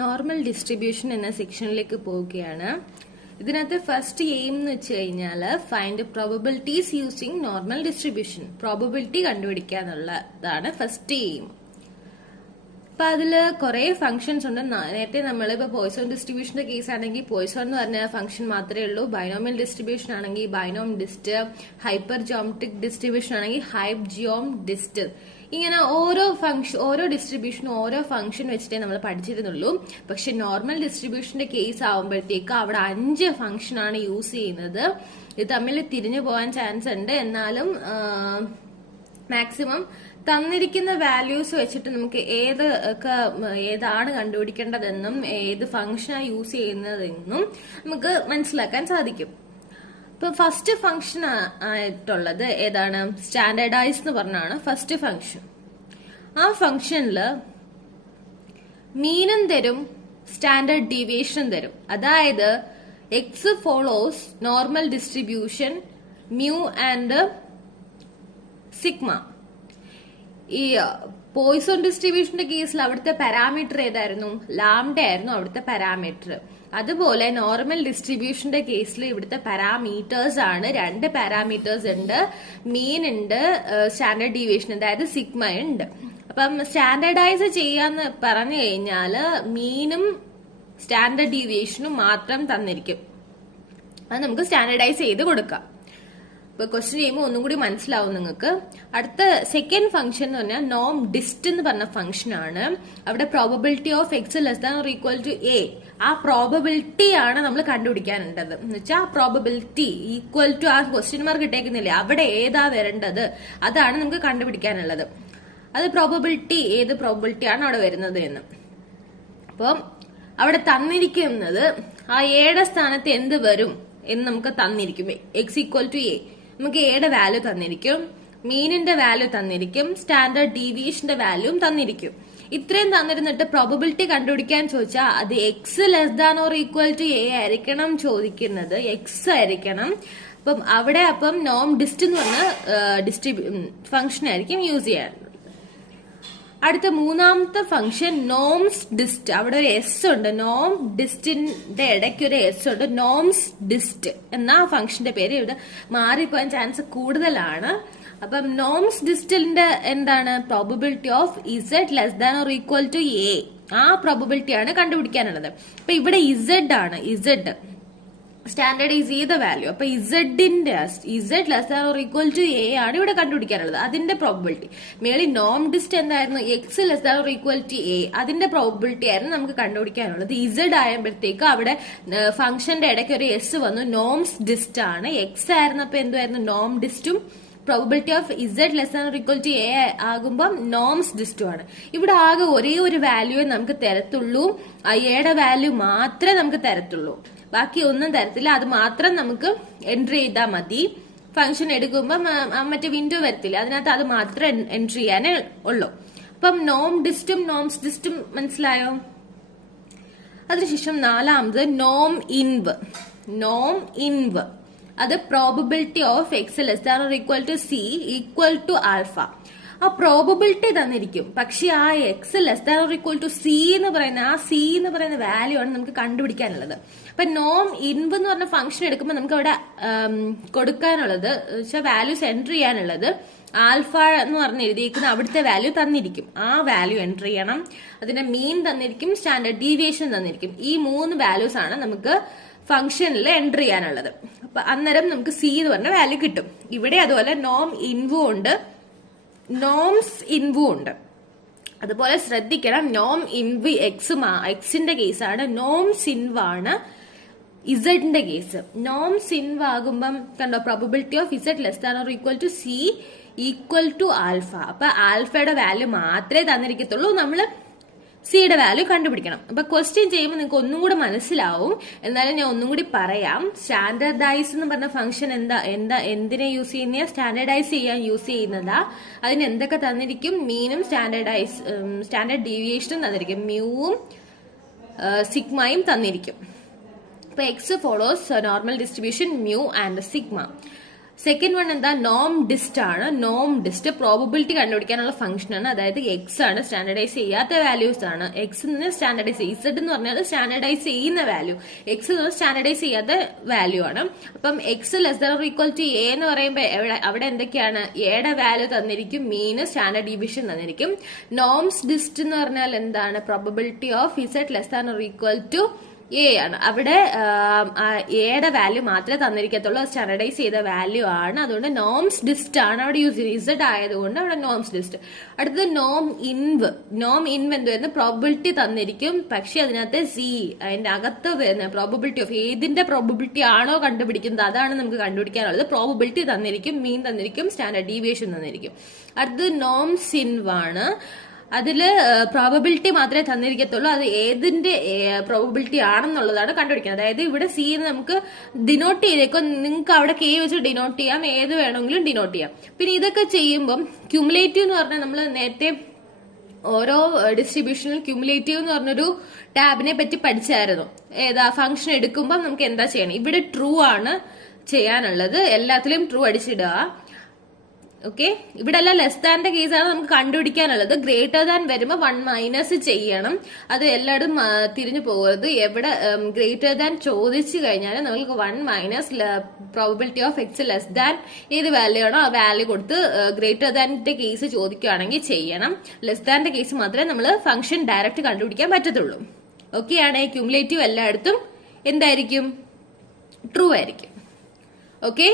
Normal distribution എന്ന സെക്ഷനിലേക്ക് പോവുകയാണ്. ഇതിനകത്ത് ഫസ്റ്റ് എയിം എന്ന് വെച്ച് കഴിഞ്ഞാൽ find probabilities using normal distribution. Probability കണ്ടുപിടിക്കുക എന്നുള്ളതാണ് ഫസ്റ്റ് എയിം. അപ്പൊ അതില് കുറെ ഫംഗ്ഷൻസ് ഉണ്ട്. നേരത്തെ നമ്മളിപ്പോ പോയ്സോൺ ഡിസ്ട്രിബ്യൂഷന്റെ കേസ് ആണെങ്കിൽ പോയ്സോൺ എന്ന് പറഞ്ഞ ഫംഗ്ഷൻ മാത്രമേ ഉള്ളൂ. ബൈനോമിയൽ ഡിസ്ട്രിബ്യൂഷൻ ആണെങ്കിൽ ബൈനോം ഡിസ്റ്റ്, ഹൈപ്പർ ജിയോമെട്രിക് ഡിസ്ട്രിബ്യൂഷൻ ആണെങ്കിൽ ഹൈപ്പ് ജിയോം ഡിസ്റ്റ്. ഇങ്ങനെ ഓരോ ഡിസ്ട്രിബ്യൂഷനും ഓരോ ഫംഗ്ഷൻ വെച്ചിട്ടേ നമ്മൾ പഠിച്ചിരുന്നുള്ളൂ. പക്ഷെ നോർമൽ ഡിസ്ട്രിബ്യൂഷന്റെ കേസ് ആവുമ്പോഴത്തേക്ക് അവിടെ 5 ഫംഗ്ഷൻ ആണ് യൂസ് ചെയ്യുന്നത്. ഇത് തമ്മിൽ തിരിഞ്ഞു പോകാൻ ചാൻസ് ഉണ്ട്. എന്നാലും മാക്സിമം തന്നിരിക്കുന്ന വാല്യൂസ് വെച്ചിട്ട് നമുക്ക് ഏതാണ് കണ്ടുപിടിക്കേണ്ടതെന്നും ഏത് ഫംഗ്ഷനാണ് യൂസ് ചെയ്യുന്നതെന്നും നമുക്ക് മനസ്സിലാക്കാൻ സാധിക്കും. ഇപ്പൊ ഫസ്റ്റ് ഫംഗ്ഷൻ ആയിട്ടുള്ളത് ഏതാണ്? സ്റ്റാൻഡേർഡൈസ് എന്ന് പറഞ്ഞാണ് ഫസ്റ്റ് ഫംഗ്ഷൻ. ആ ഫംഗ്ഷനിൽ മീനും തരും, സ്റ്റാൻഡേർഡ് ഡീവിയേഷനും തരും. അതായത് X follows normal distribution mu and sigma. ഈ പോയ്സോൺ ഡിസ്ട്രിബ്യൂഷന്റെ കേസിൽ അവിടുത്തെ പാരാമീറ്റർ ഏതായിരുന്നു? ലാംഡ ആയിരുന്നു അവിടുത്തെ പാരാമീറ്റർ. അതുപോലെ നോർമൽ ഡിസ്ട്രിബ്യൂഷന്റെ കേസിൽ ഇവിടുത്തെ പാരാമീറ്റേഴ്സ് ആണ് 2 പാരാമീറ്റേഴ്സ് ഉണ്ട്. മീൻ ഉണ്ട്, സ്റ്റാൻഡേർഡ് ഡീവിയേഷൻ അതായത് സിഗ്മ ഉണ്ട്. അപ്പം സ്റ്റാൻഡേർഡൈസ് ചെയ്യാന്ന് പറഞ്ഞു കഴിഞ്ഞാല് മീനും സ്റ്റാൻഡേർഡ് ഡീവിയേഷനും മാത്രം തന്നിരിക്കും. അത് നമുക്ക് സ്റ്റാൻഡേർഡൈസ് ചെയ്ത് കൊടുക്കാം. ഇപ്പൊ ക്വസ്റ്റ്യൻ ചെയ്യുമ്പോൾ ഒന്നും കൂടി മനസ്സിലാവും നിങ്ങൾക്ക്. അടുത്ത സെക്കൻഡ് ഫംഗ്ഷൻ എന്ന് പറഞ്ഞാൽ നോം ഡിസ്റ്റ് എന്ന് പറഞ്ഞ ഫംഗ്ഷൻ ആണ്. അവിടെ probability of X less than or equal to a. ആ പ്രോബബിലിറ്റി ആണ് നമ്മൾ കണ്ടുപിടിക്കാനുള്ളത്. എന്ന് വെച്ചാൽ പ്രോബബിലിറ്റി ഈക്വൽ ടു ആ ക്വസ്റ്റ്യൻ മാർക്ക് ഇട്ടേക്കുന്നില്ലേ, അവിടെ ഏതാ വരേണ്ടത് അതാണ് നമുക്ക് കണ്ടുപിടിക്കാനുള്ളത്. അത് പ്രോബബിലിറ്റി, ഏത് പ്രോബബിലിറ്റി ആണ് അവിടെ വരുന്നത് എന്ന്. അപ്പം അവിടെ തന്നിരിക്കുന്നത് ആ എയുടെ സ്ഥാനത്ത് എന്ത് വരും എന്ന് നമുക്ക് തന്നിരിക്കും. എക്സ് ഈക്വൽ ടു എ, നമുക്ക് എയുടെ വാല്യൂ തന്നിരിക്കും, മീനിന്റെ വാല്യൂ തന്നിരിക്കും, സ്റ്റാൻഡേർഡ് ഡീവിയേഷന്റെ വാല്യൂം തന്നിരിക്കും. ഇത്രയും തന്നിരുന്നിട്ട് പ്രോബബിലിറ്റി കണ്ടുപിടിക്കാൻ ചോദിച്ചാൽ അത് x less than or equal to a ആയിരിക്കണം ചോദിക്കുന്നത്, എക്സ് ആയിരിക്കണം. അപ്പം നോം ഡിസ്റ്റ് എന്ന് പറഞ്ഞ ഫംഗ്ഷൻ ആയിരിക്കും യൂസ് ചെയ്യാൻ. അടുത്ത മൂന്നാമത്തെ ഫംഗ്ഷൻ നോംസ് ഡിസ്റ്റ്. അവിടെ ഒരു എസ് ഉണ്ട്, നോം ഡിസ്റ്റിന്റെ ഇടയ്ക്ക് ഒരു എസ് ഉണ്ട്. നോംസ് ഡിസ്റ്റ് എന്ന ഫംഗ്ഷന്റെ പേര് ഇവിടെ മാറിപ്പോകാൻ ചാൻസ് കൂടുതലാണ്. അപ്പം നോംസ് ഡിസ്റ്റിന്റെ എന്താണ്? Probability of Z less than or equal to a. ആ പ്രോബബിലിറ്റിയാണ് കണ്ടുപിടിക്കാനുള്ളത്. അപ്പൊ ഇവിടെ ഇസഡ് ആണ്, ഇസഡ് സ്റ്റാൻഡേർഡൈസ് ചെയ്ത വാല്യൂ. അപ്പൊ ഇസഡിന്റെ Z less than or equal to A ആണ് ഇവിടെ കണ്ടുപിടിക്കാനുള്ളത്. അതിന്റെ പ്രോബബിലിറ്റി. മേളിൽ നോം ഡിസ്റ്റ് എന്തായിരുന്നു? X less than or equal to A. അതിന്റെ പ്രോബബിലിറ്റി ആയിരുന്നു നമുക്ക് കണ്ടുപിടിക്കാനുള്ളത്. ഇസഡ് ആയപ്പോഴത്തേക്ക് അവിടെ ഫംഗ്ഷന്റെ ഇടയ്ക്ക് ഒരു എസ് വന്നു, നോംസ് ഡിസ്റ്റ് ആണ്. എക്സ് ആയിരുന്നപ്പോ എന്തുമായിരുന്നു? നോം ഡിസ്റ്റും probability of Z less than or equal to A ആകുമ്പോൾ നോംസ് ഡിസ്റ്റും ആണ്. ഇവിടെ ആകെ ഒരേ ഒരു വാല്യൂവേ നമുക്ക് തരത്തുള്ളൂ. എയുടെ വാല്യൂ മാത്രമേ നമുക്ക് തരത്തുള്ളൂ, ബാക്കി ഒന്നും തരത്തില്ല. അത് മാത്രം നമുക്ക് എൻട്രി ചെയ്താൽ മതി. ഫംഗ്ഷൻ എടുക്കുമ്പോൾ മറ്റേ വിൻഡോ വരത്തില്ല, അതിനകത്ത് അത് മാത്രം എൻട്രി ചെയ്യാനേ ഉള്ളൂ. അപ്പം നോം ഡിസ്റ്റും നോംസ് ഡിസ്റ്റും മനസ്സിലായോ? അതിനുശേഷം നാലാമത് നോം ഇൻവ്. നോം ഇൻവ് അത് probability of X less than or equal to c equal to alpha. ആ പ്രോബബിലിറ്റി തന്നിരിക്കും, പക്ഷെ ആ x less than or equal to c എന്ന് പറയുന്ന വാല്യൂ ആണ് നമുക്ക് കണ്ടുപിടിക്കാനുള്ളത്. അപ്പൊ നോം ഇൻവ് എന്ന് പറഞ്ഞ ഫംഗ്ഷൻ എടുക്കുമ്പോൾ നമുക്ക് അവിടെ കൊടുക്കാനുള്ളത് വാല്യൂസ് എൻട്രി ചെയ്യാനുള്ളത് ആൽഫ എന്ന് പറഞ്ഞ് എഴുതിയിരിക്കുന്ന അവിടുത്തെ വാല്യൂ തന്നിരിക്കും. ആ വാല്യൂ എൻട്രി ചെയ്യണം. അതിന്റെ മീൻ തന്നിരിക്കും, സ്റ്റാൻഡേർഡ് ഡീവിയേഷൻ തന്നിരിക്കും. ഈ 3 വാല്യൂസ് ആണ് നമുക്ക് ഫംഗ്ഷനിൽ എൻട്രി ചെയ്യാനുള്ളത്. അപ്പൊ അന്നേരം നമുക്ക് സി എന്ന് പറഞ്ഞ വാല്യൂ കിട്ടും. ഇവിടെ അതുപോലെ നോം ഇൻവും ഉണ്ട്, നോംസ് ഇൻവും ഉണ്ട്. അതുപോലെ ശ്രദ്ധിക്കണം, നോം ഇൻവ് എക്സിന്റെ കേസാണ്, നോംസ് ഇൻവ് ആണ് ഇസഡിന്റെ കേസ്. നോംസ് ഇൻവ് ആകുമ്പം കണ്ടോ, probability of Z less than or equal to c equal to alpha. അപ്പൊ ആൽഫയുടെ വാല്യൂ മാത്രമേ തന്നിരിക്കത്തുള്ളൂ, നമ്മള് സിയുടെ വാല്യൂ കണ്ടുപിടിക്കണം. അപ്പൊ ക്വസ്റ്റ്യൻ ചെയ്യുമ്പോൾ നിങ്ങൾക്ക് ഒന്നും കൂടെ മനസ്സിലാവും. എന്നാലും ഞാൻ ഒന്നും കൂടി പറയാം. സ്റ്റാൻഡേർഡൈസ് എന്ന് പറഞ്ഞ ഫംഗ്ഷൻ എന്തിനെ യൂസ് ചെയ്യുന്ന? സ്റ്റാൻഡേർഡൈസ് ചെയ്യാൻ യൂസ് ചെയ്യുന്നതാ. അതിന് എന്തൊക്കെ തന്നിരിക്കും? മീനും സ്റ്റാൻഡേർഡ് ഡീവിയേഷനും തന്നിരിക്കും, മ്യൂവും സിഗ്മയും തന്നിരിക്കും. ഇപ്പൊ X follows normal distribution mu and sigma. Second one എന്താ, നോം ഡിസ്റ്റ് ആണ്. നോം ഡിസ്റ്റ് പ്രോബബിലിറ്റി കണ്ടുപിടിക്കാനുള്ള ഫംഗ്ഷൻ ആണ്. അതായത് എക്സ് ആണ്, സ്റ്റാൻഡർഡൈസ് ചെയ്യാത്ത വാല്യൂസ് ആണ്. എക്സ് നിന്ന് സ്റ്റാൻഡർഡൈസ്, ഇസഡ് എന്ന് പറഞ്ഞാൽ സ്റ്റാൻഡർഡൈസ് ചെയ്യുന്ന വാല്യൂ, എക്സ് സ്റ്റാൻഡർഡൈസ് ചെയ്യാത്ത വാല്യൂ ആണ്. അപ്പം x less than or equal to a എന്ന് പറയുമ്പോൾ അവിടെ എന്തൊക്കെയാണ്, എയുടെ വാല്യൂ തന്നിരിക്കും, മീന് സ്റ്റാൻഡേർഡ് ഡീവിയേഷൻ തന്നിരിക്കും. നോംസ് ഡിസ്റ്റ് എന്ന് പറഞ്ഞാൽ എന്താണ്, probability of Z less than or equal to A ആണ്. അവിടെ എയുടെ വാല്യൂ മാത്രമേ തന്നിരിക്കത്തുള്ളൂ, സ്റ്റാൻഡർഡൈസ് ചെയ്ത വാല്യൂ ആണ്. അതുകൊണ്ട് നോംസ് ഡിസ്റ്റ് ആണ് അവിടെ യൂസ് ചെയ്യുന്നത്, ഇസഡ് ആയതുകൊണ്ട് അവിടെ നോംസ് ഡിസ്റ്റ്. അടുത്തത് നോം ഇൻവ്. നോം ഇൻവ് എന്ത് വരുന്നത്, പ്രോബബിലിറ്റി തന്നിരിക്കും, പക്ഷെ അതിനകത്ത് സി, അതിന്റെ അകത്ത് വരുന്ന പ്രോബബിലിറ്റി ഓഫ് ഏതിന്റെ പ്രോബബിലിറ്റി ആണോ കണ്ടുപിടിക്കുന്നത് അതാണ് നമുക്ക് കണ്ടുപിടിക്കാനുള്ളത്. പ്രോബബിലിറ്റി തന്നിരിക്കും, മീൻ തന്നിരിക്കും, സ്റ്റാൻഡേർഡ് ഡീവിയേഷൻ തന്നിരിക്കും. അടുത്തത് നോംസ് ഇൻവ് ആണ്. അതില് പ്രോബബിലിറ്റി മാത്രമേ തന്നിരിക്കത്തുള്ളൂ, അത് ഏതിന്റെ പ്രോബബിലിറ്റി ആണെന്നുള്ളതാണ് കണ്ടുപിടിക്കുന്നത്. അതായത് ഇവിടെ സി നമുക്ക് ഡിനോട്ട് ചെയ്തേക്കും, നിങ്ങൾക്ക് അവിടെ കെ വെച്ച് ഡിനോട്ട് ചെയ്യാം, ഏത് വേണമെങ്കിലും ഡിനോട്ട് ചെയ്യാം. പിന്നെ ഇതൊക്കെ ചെയ്യുമ്പം ക്യുമുലേറ്റീവ് എന്ന് പറഞ്ഞാൽ നമ്മൾ നേരത്തെ ഓരോ ഡിസ്ട്രിബ്യൂഷനിൽ ക്യുമുലേറ്റീവ് എന്ന് പറഞ്ഞൊരു ടാബിനെ പറ്റി പഠിച്ചായിരുന്നു. ഏതാ, ഫംഗ്ഷൻ എടുക്കുമ്പോൾ നമുക്ക് എന്താ ചെയ്യണം. ഇവിടെ ട്രൂ ആണ് ചെയ്യാനുള്ളത്, എല്ലാത്തിലും ട്രൂ അടിച്ചിടുക. ഓക്കെ, ഇവിടെ എല്ലാം ലെസ് ദാന്റെ കേസാണ് നമുക്ക് കണ്ടുപിടിക്കാനുള്ളത്. ഗ്രേറ്റർ ദാൻ വരുമ്പോൾ 1 മൈനസ് ചെയ്യണം. അത് എല്ലായിടും തിരിഞ്ഞു പോകരുത്. എവിടെ ഗ്രേറ്റർ ദാൻ ചോദിച്ചു കഴിഞ്ഞാൽ നമുക്ക് 1 minus probability of X less than ഏത് വാല്യൂ ആണോ ആ വാല്യൂ കൊടുത്ത് ഗ്രേറ്റർ ദാന്റെ കേസ് ചോദിക്കുകയാണെങ്കിൽ ചെയ്യണം. ലെസ് ദാന്റെ കേസ് മാത്രമേ നമ്മൾ ഫംഗ്ഷൻ ഡയറക്റ്റ് കണ്ടുപിടിക്കാൻ പറ്റത്തുള്ളൂ. ഓക്കെ ആണ്. ക്യുമുലേറ്റീവ് എല്ലായിടത്തും എന്തായിരിക്കും, ട്രൂ ആയിരിക്കും. ഓക്കെ,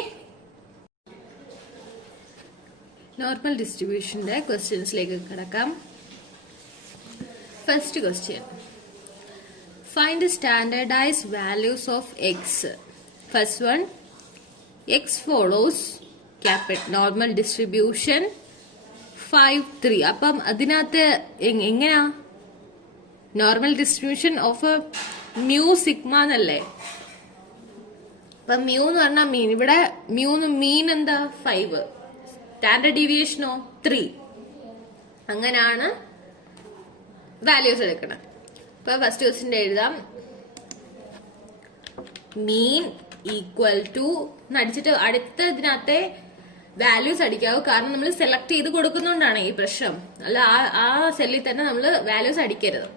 നോർമൽ ഡിസ്ട്രിബ്യൂഷന്റെ ക്വസ്റ്റ്യൻസിലേക്ക് കിടക്കാം. First question, find standardised values of x. First one, x follows normal distribution 5, 3. അപ്പം അതിനകത്ത് എങ്ങനെയാ normal distribution of mu sigma എന്നല്ലേ. അപ്പൊ മ്യൂ എന്ന് പറഞ്ഞാൽ മീൻ, ഇവിടെ മീൻ എന്താ 5, സ്റ്റാൻഡേർഡ് ഡീവിയേഷനോ 3. അങ്ങനെയാണ് വാല്യൂസ് എടുക്കണം. ഇപ്പൊ ഫസ്റ്റ് ക്വസ്റ്റ്യൻ എഴുതാം, മീൻ ഈക്വൽ ടു അടിച്ചിട്ട് അടുത്ത ഇതിനകത്തെ വാല്യൂസ് അടിക്കാവൂ. കാരണം നമ്മൾ സെലക്ട് ചെയ്ത് കൊടുക്കുന്നോണ്ടാണ് ഈ പ്രശ്നം. അല്ല ആ സെല്ലിൽ തന്നെ നമ്മൾ വാല്യൂസ് അടിക്കരുത്.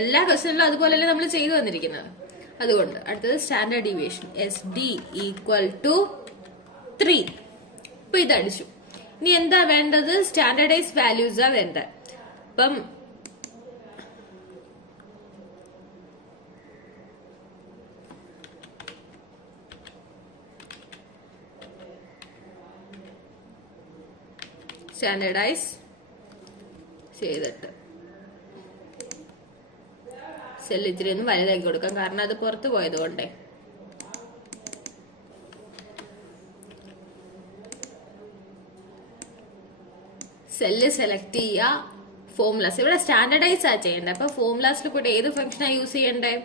എല്ലാ ക്വസ്റ്റ്യനിലും അതുപോലെയല്ലേ നമ്മൾ ചെയ്തു വന്നിരിക്കുന്നത്. അതുകൊണ്ട് അടുത്തത് standard deviation S D equal to 3. ഇപ്പൊ ഇത് അടിച്ചു. ഇനി എന്താ വേണ്ടത്, സ്റ്റാൻഡേർഡൈസ് വാല്യൂസാ വേണ്ടത്. അപ്പം സ്റ്റാൻഡേർഡൈസ് ചെയ്തിട്ട് സെല്ല് ഇത്തിരി ഒന്ന് വലുതാക്കി കൊടുക്കാം, കാരണം അത് പുറത്ത് പോയത് കൊണ്ടേ. സെല്ല് സെലക്ട് ചെയ്യുക, ഫോർമുലാസ് ഇവിടെ സ്റ്റാൻഡേർഡൈസ് ആ ചെയ്യേണ്ടത്. അപ്പൊ ഫോർമുലാസിൽ പോയിട്ട് ഏത് ഫംഗ്ഷനാണ് യൂസ് ചെയ്യേണ്ടത്,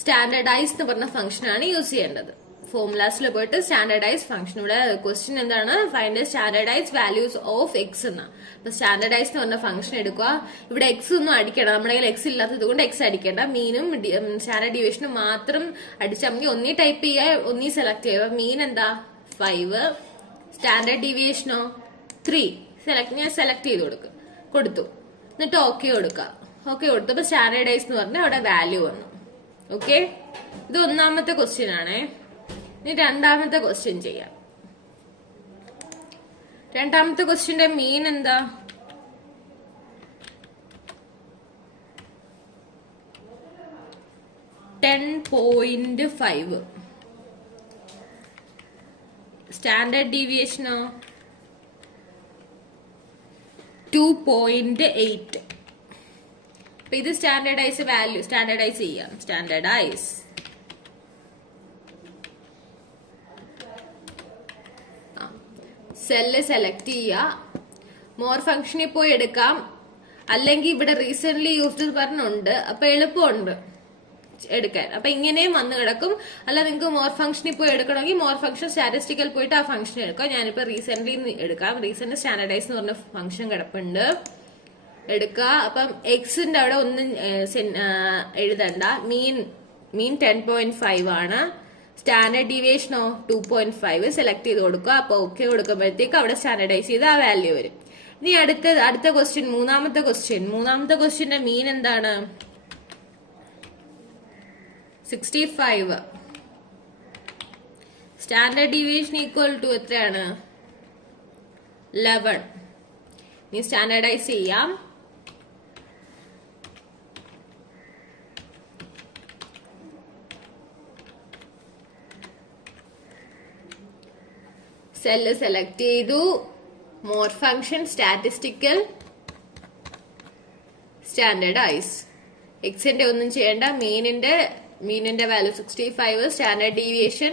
സ്റ്റാൻഡേർഡൈസ് എന്ന് പറഞ്ഞ ഫംഗ്ഷനാണ് യൂസ് ചെയ്യേണ്ടത്. ഫോർമുലാസിൽ പോയിട്ട് സ്റ്റാൻഡേർഡൈസ് ഫംഗ്ഷൻ. ഇവിടെ ക്വസ്റ്റ്യൻ എന്താണ്, find standardise values of X എന്ന്. അപ്പൊ സ്റ്റാൻഡേർഡൈസ് എന്ന് പറഞ്ഞ ഫംഗ്ഷൻ എടുക്കുക. ഇവിടെ എക്സ് ഒന്നും അടിക്കണം, നമ്മുടെ കയ്യിൽ എക്സ് ഇല്ലാത്തത് കൊണ്ട് എക്സ് അടിക്കേണ്ട. മീനും സ്റ്റാൻഡേർഡ് ഡീവിയേഷനും മാത്രം അടിച്ചാൽ മതി. ഒന്നീ ടൈപ്പ് ചെയ്യുക, ഒന്നീ സെലക്ട് ചെയ്യുക. മീൻ എന്താ 5, സ്റ്റാൻഡേർഡ് ഡീവിയേഷനോ 3. ഞാൻ സെലക്ട് ചെയ്ത് കൊടുത്തു, എന്നിട്ട് ഓക്കെ കൊടുക്കുക. ഓക്കെ കൊടുത്തപ്പോ സ്റ്റാൻഡേർഡൈസ് എന്ന് പറഞ്ഞാൽ അവിടെ വാല്യൂ വന്നു. ഓക്കെ, ഇത് ഒന്നാമത്തെ ക്വസ്റ്റ്യൻ ആണേ. ഇനി രണ്ടാമത്തെ ക്വസ്റ്റ്യൻ ചെയ്യാം. രണ്ടാമത്തെ ക്വസ്റ്റ്യന്റെ മീൻ എന്താ, $10.5. സ്റ്റാൻഡേർഡ് ഡീവിയേഷനോ 2.8. അപ്പൊ ഇത് സ്റ്റാൻഡേർഡൈസ് വാല്യൂ, സ്റ്റാൻഡേർഡൈസ് ചെയ്യാം. സ്റ്റാൻഡേർഡൈസ് സെല്ല് സെലക്ട് ചെയ്യുക, മോർ ഫംഗ്ഷനിൽ പോയി എടുക്കാം, അല്ലെങ്കിൽ ഇവിടെ റീസെന്റ് യൂസ്ഡ് പറഞ്ഞുണ്ട്. അപ്പൊ എളുപ്പമുണ്ട് എടുക്കാൻ. അപ്പൊ ഇങ്ങനെയും വന്ന് കിടക്കും. അല്ല നിങ്ങൾക്ക് മോർ ഫംഗ്ഷനിൽ പോയി എടുക്കണമെങ്കിൽ മോർ ഫംഗ്ഷൻ സ്റ്റാറ്റിസ്റ്റിക്കൽ പോയിട്ട് ആ ഫംഗ്ഷൻ എടുക്കാം. ഞാനിപ്പോ റീസെന്റ് എടുക്കാം. റീസെന്റ് സ്റ്റാൻഡേർഡൈസ് എന്ന് പറഞ്ഞ ഫംഗ്ഷൻ കിടപ്പുണ്ട്, എടുക്കുക. അപ്പം എക്സിന്റെ അവിടെ ഒന്നും എഴുതണ്ട. മീൻ 10.5 ആണ്. സ്റ്റാൻഡേർഡ് ഡീവിയേഷനോ 2.5 സെലക്ട് ചെയ്ത് കൊടുക്കുക. അപ്പൊ ഓക്കെ കൊടുക്കുമ്പോഴത്തേക്ക് അവിടെ സ്റ്റാൻഡർഡൈസ് ചെയ്ത് ആ വാല്യൂ വരും. ഇനി അടുത്ത ക്വസ്റ്റ്യൻ, മൂന്നാമത്തെ ക്വസ്റ്റ്യന്റെ മീൻ എന്താണ്? 65. സ്റ്റാൻഡേർഡ് ഡീവിയേഷൻ ഈക്വൽ ടു എത്രയാണ്? 11. ഇനി സ്റ്റാൻഡർഡൈസ് ചെയ്യാം. സെല്ല് സെലക്ട് ചെയ്തു. More function, statistical, standardise. എക്സിന്റെ ഒന്നും ചെയ്യേണ്ട. മീനിന്റെ വാല്യൂ 65, സ്റ്റാൻഡേർഡ് ഡീവിയേഷൻ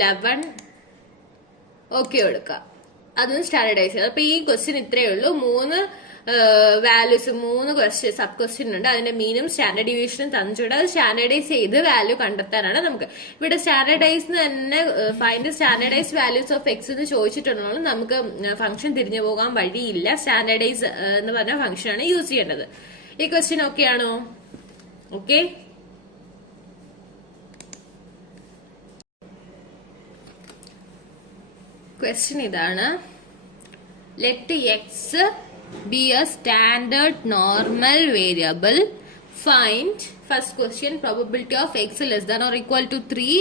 11. ഓക്കെ കൊടുക്കുക. അതൊന്ന് സ്റ്റാൻഡർഡൈസ് ചെയ്യുക. അപ്പൊ ഈ ക്വസ്റ്റ്യൻ ഇത്രയേ ഉള്ളൂ. 3 വാല്യൂസ്, 3 സബ് ക്വസ്റ്റ്യൻ ഉണ്ട്. അതിന്റെ മീനും സ്റ്റാൻഡേർഡ് ഡീവിയേഷനും തന്നിട്ടുണ്ട്. അത് സ്റ്റാൻഡർഡൈസ് ചെയ്ത് വാല്യൂ കണ്ടെത്താനാണ് നമുക്ക്. ഇവിടെ സ്റ്റാൻഡർഡൈസ് തന്നെ find standardise values of X എന്ന് ചോദിച്ചിട്ടുണ്ടെങ്കിൽ നമുക്ക് ഫംഗ്ഷൻ തിരിഞ്ഞു പോകാൻ വഴിയില്ല. സ്റ്റാൻഡർഡൈസ് എന്ന് പറഞ്ഞ ഫംഗ്ഷൻ ആണ് യൂസ് ചെയ്യേണ്ടത്. ഈ ക്വസ്റ്റ്യൻ ഓക്കെ ആണോ? ഓക്കെ. ക്വസ്റ്റ്യൻ ഇതാണ്. Let X be a standard normal variable. Find, first question, probability of x less than or equal to 3,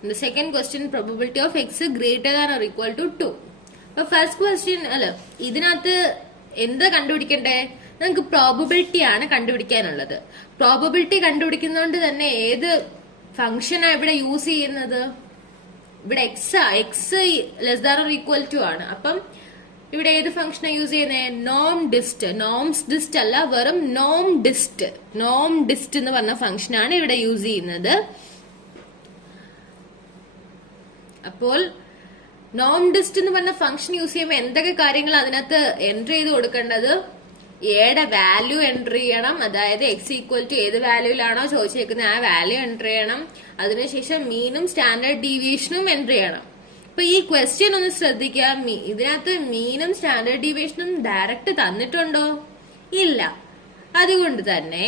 and the second question, probability of x greater than or equal to 2. അപ്പൊ first question അല്ല, ഇതിനകത്ത് എന്താ കണ്ടുപിടിക്കണ്ടേ? നമുക്ക് probability ആണ് കണ്ടുപിടിക്കാനുള്ളത്. Probability കണ്ടുപിടിക്കുന്നതുകൊണ്ട് തന്നെ ഏത് ഫംഗ്ഷനാ ഇവിടെ use ചെയ്യുന്നത്? ഇവിടെ x less than or equal to ആണ്. അപ്പം ഇവിടെ ഏത് ഫംഗ്ഷനാ യൂസ് ചെയ്യുന്നത്? നോം ഡിസ്റ്റ്. നോംസ് ഡിസ്റ്റ് അല്ല, വെറും നോം ഡിസ്റ്റ്. നോം ഡിസ്റ്റ് എന്ന് പറഞ്ഞ ഫംഗ്ഷനാണ് ഇവിടെ യൂസ് ചെയ്യുന്നത്. അപ്പോൾ നോം ഡിസ്റ്റ് എന്ന് പറഞ്ഞ ഫംഗ്ഷൻ യൂസ് ചെയ്യുമ്പോൾ എന്തൊക്കെ കാര്യങ്ങൾ അതിനകത്ത് എൻട്രി ചെയ്ത് കൊടുക്കേണ്ടത്? എയുടെ വാല്യൂ എൻട്രി ചെയ്യണം. അതായത് എക്സ് ഈക്വൽ ടു ഏത് വാല്യൂലാണോ ചോദിച്ചേക്കുന്നത് ആ വാല്യൂ എൻട്രി ചെയ്യണം. അതിനുശേഷം മീനും സ്റ്റാൻഡേർഡ് ഡീവിയേഷനും എൻട്രി ചെയ്യണം. അപ്പൊ ഈ ക്വസ്റ്റ്യൻ ഒന്ന് ശ്രദ്ധിക്കുക. ഇതിനകത്ത് മീനും സ്റ്റാൻഡേർഡ് ഡീവിയേഷനും ഡയറക്റ്റ് തന്നിട്ടുണ്ടോ? ഇല്ല. അതുകൊണ്ട് തന്നെ